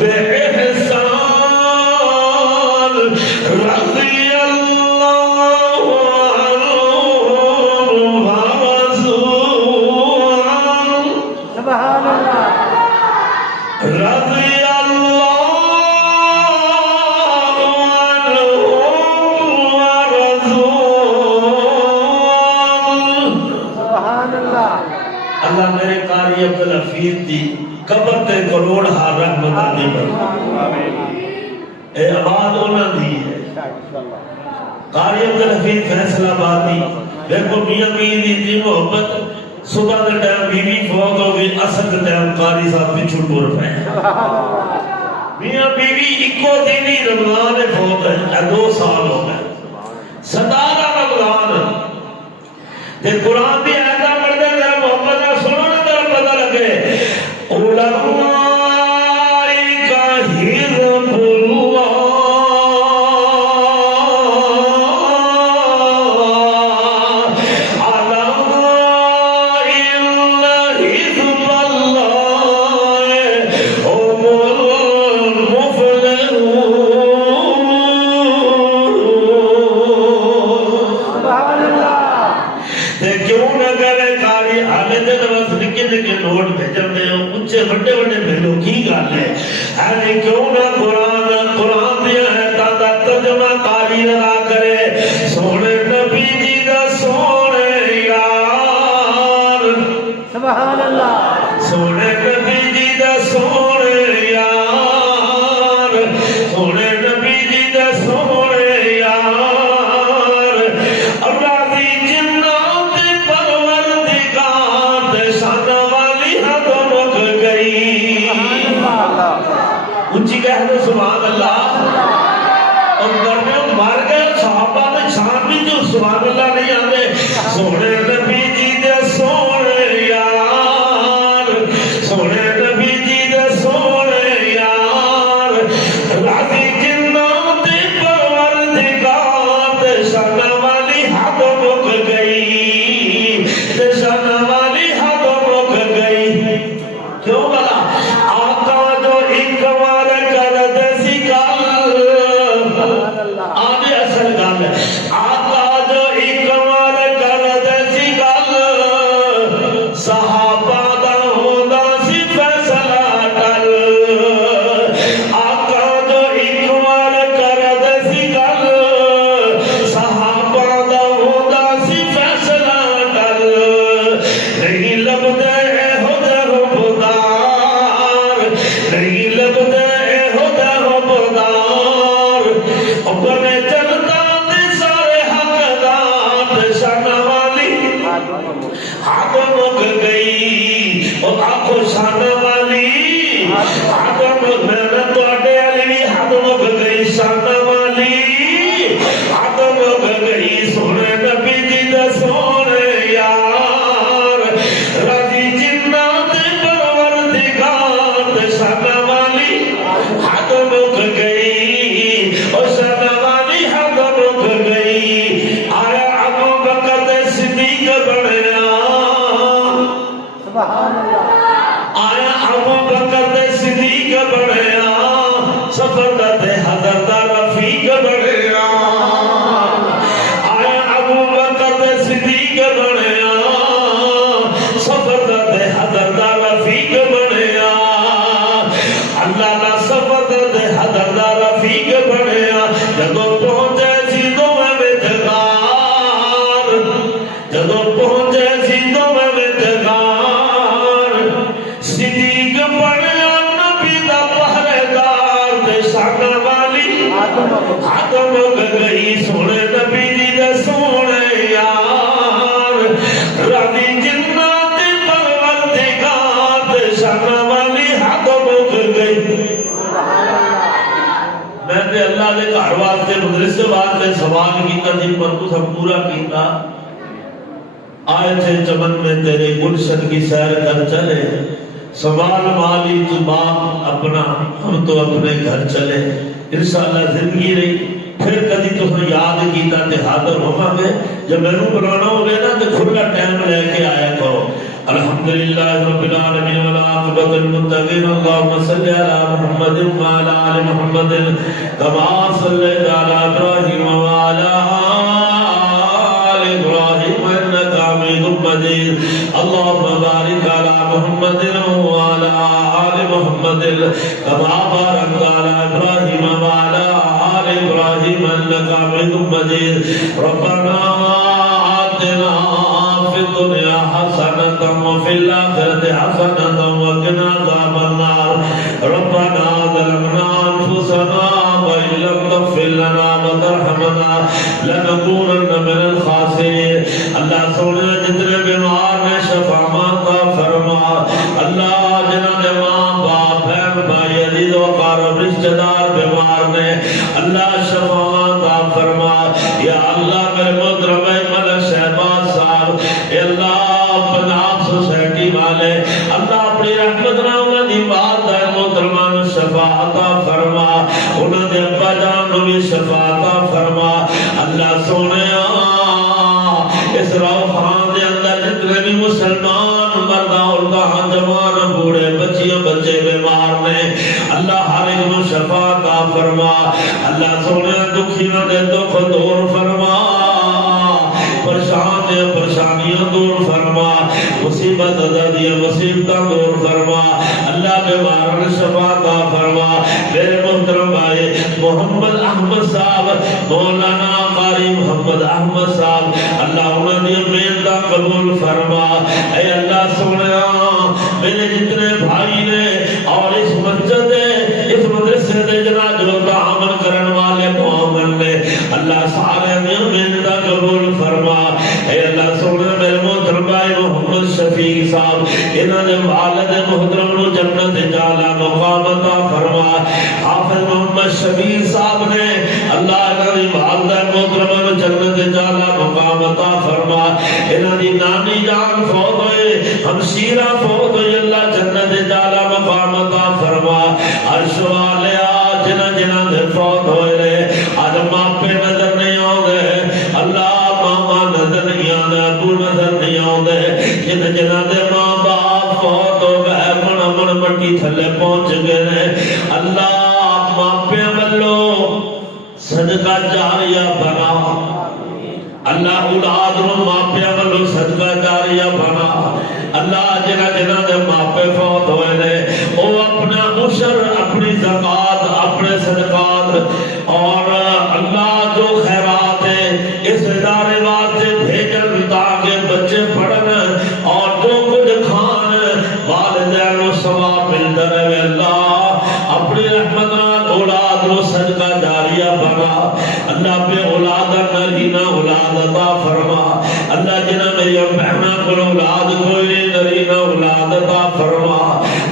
بإحسان رضي الله عنهم ورضوا عنه سبحان اللہ رضي الله عنهم ورضوا عنه سبحان اللہ اللہ میرے قاری عبدالحفیظ دی قبر تے کروڑ ہار رحمت علی پر اے آباد انہاں دی ہے قاری عبدالحفیظ فیصلہ آبادی دیکھو میاں میر دی تھی محبت صبح دے ٹائم بیوی فوت ہو گئی اصل دے ٹائم قاری صاحب پچھو ٹور پہ میاں بیوی اکو دینی رمضان فوت ہے 2 سال ہو گئے 17 رمضان تے قرآن دی آیتہ پڑھ دے ذرا محبت نہ سنو نہ ذرا پتہ لگے اولئک حزب اللہ الا ان حزب اللہ هم المفلحون سبحان اللہ تے کیوں نہ کرے کاری حالے دے بس نکے نکے نوٹ بھیجن دے اونچے بڑے بڑے بھیلو کی گل ہے ارے کیوں نہ قرآن دیا ہے تا ترجمہ کاری نہ کرے سونے نبی جی دا سونے یار سبحان اللہ سونے نبی جی دا سونے یار سونے نبی جی دا سونے یار راضی جنات پروردگار دے شان والی حد مک گئی اونچی کہہ دو سبحان اللہ اور درمیان مر گئے صحابہ نے شان بھی جو سبحان اللہ نہیں آتے سونے نبی جی دے سونے یار سونے نبی جی دے سونے یار راضی جنات پروردگار دے شان والی حد مک گئی دے شان والی حد مک گئی کیوں بلا آقا جو ایک بار کر دے سی گل آدھے اصل گل آقا جو ایک بار کر دے سی گل صحابہ دا ہوندا سی فیصلہ ٹل آقا جو ایک بار کر دے سی گل صحابہ دا ہوندا سی فیصلہ ٹل نہیں لبدے ہو دے ربدار نہیں لبدے ہو دے ربدار اپنے چلتا دے سارے حقدار شان والی حد مک گئی اور آنکھوں شان والی حد مک توڑے علی حد مک گئی شان والی حد مک گئی سونے نبی جی دا سونے یار راضی جنات پروردگار دے شان والی حد مک گئی اور شان والی حد مک گئی آیا ابو بکر دے صدیق بنیا سبحان اللہ آیا ابو بکر دے صدیق بنیا سفر دا تے حضر دا رفیق بنیا آیا ابو بکر دے صدیق بنیا سفر دا تے حضر دا رفیق بنیا اللہ دا سفر دا تے حضر دا رفیق بنیا جدو پہنچے سی دو میں جدو پہنچے سی دو میں حد مک گئی سونے نبی جی دے سونے یار راضی جنات پروردگار دے شان والی حد مک گئی میں تے اللہ دے گھر واسطے مدرسے واسطے سوال کیتا جن پر تو سب پورا کیتا آئے تھے چمن میں تیرے گلشن کی سیر کر چلے سوال مالی تو باپ اپنا ہم تو اپنے گھر چلے انشاءاللہ زندگی رہی پھر کدی تو یاد کیتا تے حاضر ہوگا گے جب میں نو بنانا ہو گئے نا تے کھلا ٹائم لے کے آیا کرو الحمدللہ رب العالمین والعاقبۃ للمتقین اللهم صل علی محمد وعلى آل محمد كما صليت على ابراہیم وعلى آل ابراہیم انک حمید مجید اللهم بارک علی محمد وعلى آل محمد كما باركت على ابراہیم وعلى آل ابراہیم انک حمید مجید ربنا آتنا فی الدنیا حسنۃ وفی الآخرۃ حسنۃ وقنا عذاب النار ربنا ظلمنا انفسنا وان لم تغفر لنا وترحمنا لنكونن من الخاسرین اللہ سونے جتنے بیمار نے شفا عطا فرما اللہ جنہاں دے ماں باپ بہن بھائی عزیز و اقارب رشتہ دار بیمار نے اللہ شفا عطا فرما یا اللہ میرے محترم ملک شہباز صاحب اے اللہ پنجاب سوسائٹی والے اللہ اپنی رحمت نہ انہاں دی والدہ محترمہ نو شفا عطا فرما انہاں دے ابا جان نو بھی شفا عطا فرما اللہ سونیا اس روحان دے اندر جتنے بھی مسلمان مردہ عورتاں جوان بوڑھے بچیاں بچے بیمار نے اللہ ہر ایک نو شفا عطا فرما اللہ سونیا دکھیاں دے دکھ دور فرما پریشانیاں دور فرما مصیبت عددیاں مصیبتاں دور فرما اللہ بیمارن شفا عطا فرما میرے محترم بھائی محمد احمد صاحب مولانا قاری محمد احمد صاحب اللہ انہوں نے محنت قبول فرما اے اللہ سونیا میرے جتنے بھائی نے اور اس مسجد اس مدرسے دے جنا جو تعامل کرن والے معامل نے اللہ سارے نے محنت قبول فرما اے اللہ سونے میرے محترم بھائی محمد شفیق صاحب انہوں نے والد محترم نو جنت جالا مقام عطا فرما حافظ محمد شفیق صاحب نے اللہ انہوں نے والدہ محترم نو جنت جالا مقام عطا فرما انہوں نے نانی جان فوت ہوئے ہمشیرہ فوت ہوئے اللہ جنت جالا مقام عطا فرما عرش والے جنہ جنہ دے فوت ہوئے رہے آج ماں پہ نظر نہیں آؤں اللہ نظر نہیں آدھے ابو نظر نہیں آدھے جنہ جنہ دے ماں باپ فوت ہو گئے من مٹی تھلے پہنچ گئے اللہ ماپے ملو صدقہ جاریہ بنا اللہ اولاد رو ماپے ملو صدقہ جاریہ بنا اللہ جنہ جنہ دے ماپے فوت ہوئے نے وہ اپنا عشر اپنی زکاة اپنے صدقات اور اللہ جو خیرات ہے اس ادارے واسطے بھیجن تاکہ بچے پڑھن اور جو کچھ کھان والدین و ثواب ملتا رہے اللہ اپنی رحمت اولاد رو صدقہ جاریہ بنا اللہ پہ اولاد نرینہ اولاد عطا فرما اللہ جنہ میری بہنہ کو اولاد کوئی نہیں نرینہ اولاد عطا فرما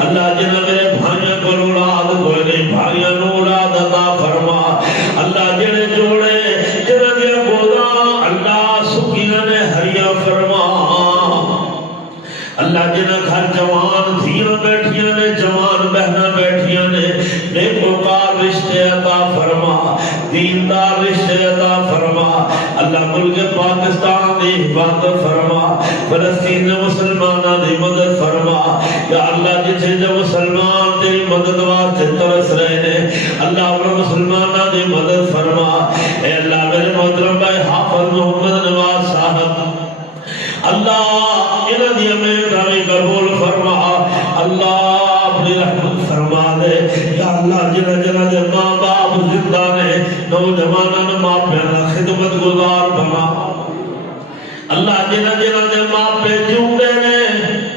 اللہ جنہ میرے بھائیوں کو اولاد کوئی نہیں بھائیوں اولاد عطا فرما اللہ جنہ جوڑے جنہ دیا گودا اللہ سکیاں نے ہریاں فرما اللہ جنہ گھر جوان دھیاں بیٹھیاں نے جوان بہنہ بیٹھیاں نے نیکوکار رشتے عطا فرما دیندار رشتے عطا فرما اللہ ملک پاکستان دی حفاظت فرما فلسطین مسلمانہ دی مدد فرما یا اللہ جتھے جو مسلمان تیری مدد واسطے ترس رہے نے اللہ انہوں مسلمانہ دی مدد فرما اے اللہ میرے محترم بھائی حافظ محمد نواز صاحب اللہ انہوں نے ہمیں کامی قبول فرما اللہ اپنی رحمت فرما دے یا اللہ جنہ جنہ دے ماں باپ زندہ نے نوجوانوں نے ماں پیانا خدمت گزار بنا اللہ جنہ جنہ دے ماں پہ جوڑے نے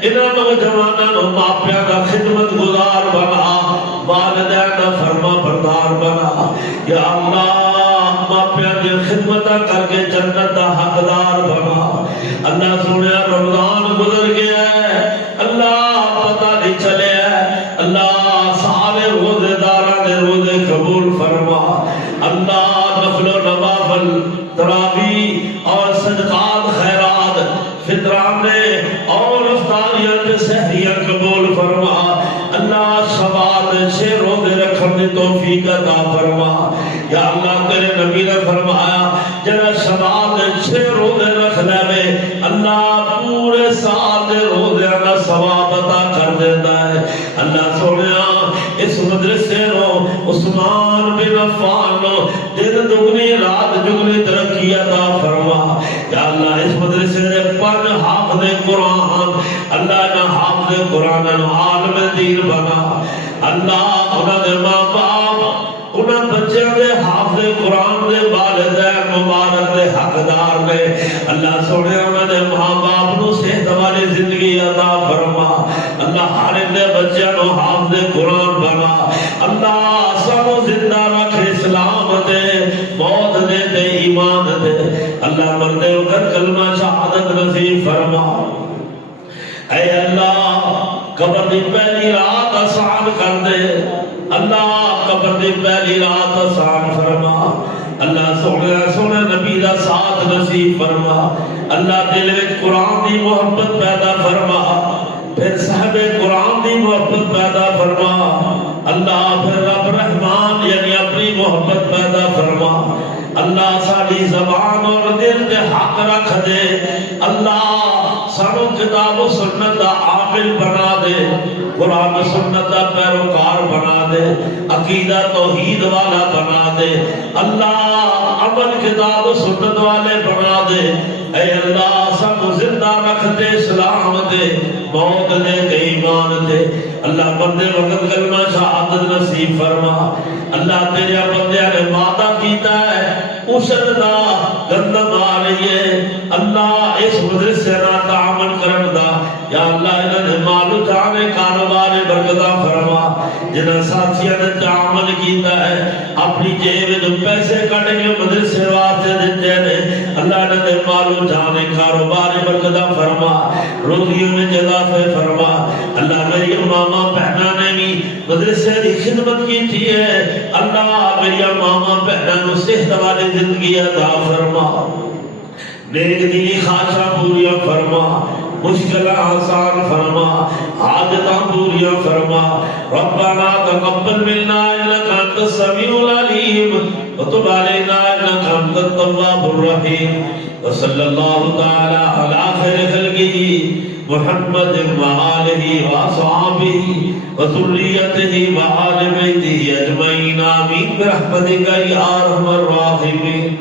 انہوں نوجوانوں نے ماں پیانا خدمت گزار بنا والدین فرما بردار بنا یا اللہ قبول فرما اللہ شباب 6 روزے رکھن دی توفیق عطا فرما یا اللہ تیرے نبی نے فرمایا جڑا شباب 6 روزے رکھ لے اللہ پورے سال دے روزے دا ثواب عطا کر دیتا ہے اللہ سونیا اس مدرسے نو عثمان بن عفان نو دن دگنی رات جگنی ترقی عطا فرما یا اللہ اس مدرسے دے 5 حافظ قرآن اللہ نہ حافظ قرآن نو عالم دین بنا اللہ انہاں دے ماں باپ انہاں بچیاں دے حافظ قرآن دے والدین مبارک دے حقدار نے اللہ سونے انہاں دے ماں باپ نو صحت والی زندگی عطا فرما اللہ ہر دے بچیاں نو حافظ قرآن بنا اللہ سانو زندہ رکھ اسلام دے موت دے تے ایمان دے اللہ مردے وقت کلمہ شہادت نصیب فرما اے اللہ قبر دی پہلی رات آسان کر دے اللہ قبر دی پہلی رات آسان فرما اللہ سونے نبی دا ساتھ نصیب فرما اللہ دل وچ قرآن دی محبت پیدا فرما پھر صاحب قرآن دی محبت پیدا فرما اللہ پھر رب رحمان یعنی اپنی محبت پیدا فرما اللہ ساری زبان اور دل تے حق رکھ دے اللہ سانو کتاب و سنت دا عامل بنا دے قرآن و سنت دا پیروکار بنا دے عقیدہ توحید والا بنا دے اللہ عمل کتاب و سنت والے بنا دے اے اللہ سانو زندہ رکھ دے اسلام دے موت دے تے ایمان دے اللہ بندے وقت کلمہ شہادت نصیب فرما اللہ تیرے بندے نے وعدہ کیتا ہے اسر دا گندم آ رہی ہے اللہ اس مدرسے نہ تعامل کرن دا یا اللہ انہاں نے مال جانے کاروبار برکتہ فرما جنہاں ساتھیاں نے تعامل کیتا ہے اپنی جیب جو پیسے کٹ کے مدرسے واسطے دیتے ہیں اللہ نے مال جانے کاروبار برکتہ فرما روزیوں میں اضافہ فرما اللہ میری ماما بہناں نے بھی مدرسے کی خدمت کی تھی ہے اللہ میری ماما بہناں نو صحت والی زندگی عطا فرما نیک دلی خواہشاں پوریاں فرما مشکل آسان فرما حاجتاں پوریاں فرما ربنا تقبل منا انك انت السميع العليم وتب علينا انك انت التواب الرحيم وصلى الله تعالى على خير خلقه محمد وآله وصحبه وذريته وآل بيته أجمعين آمين برحمتك يا أرحم الراحمين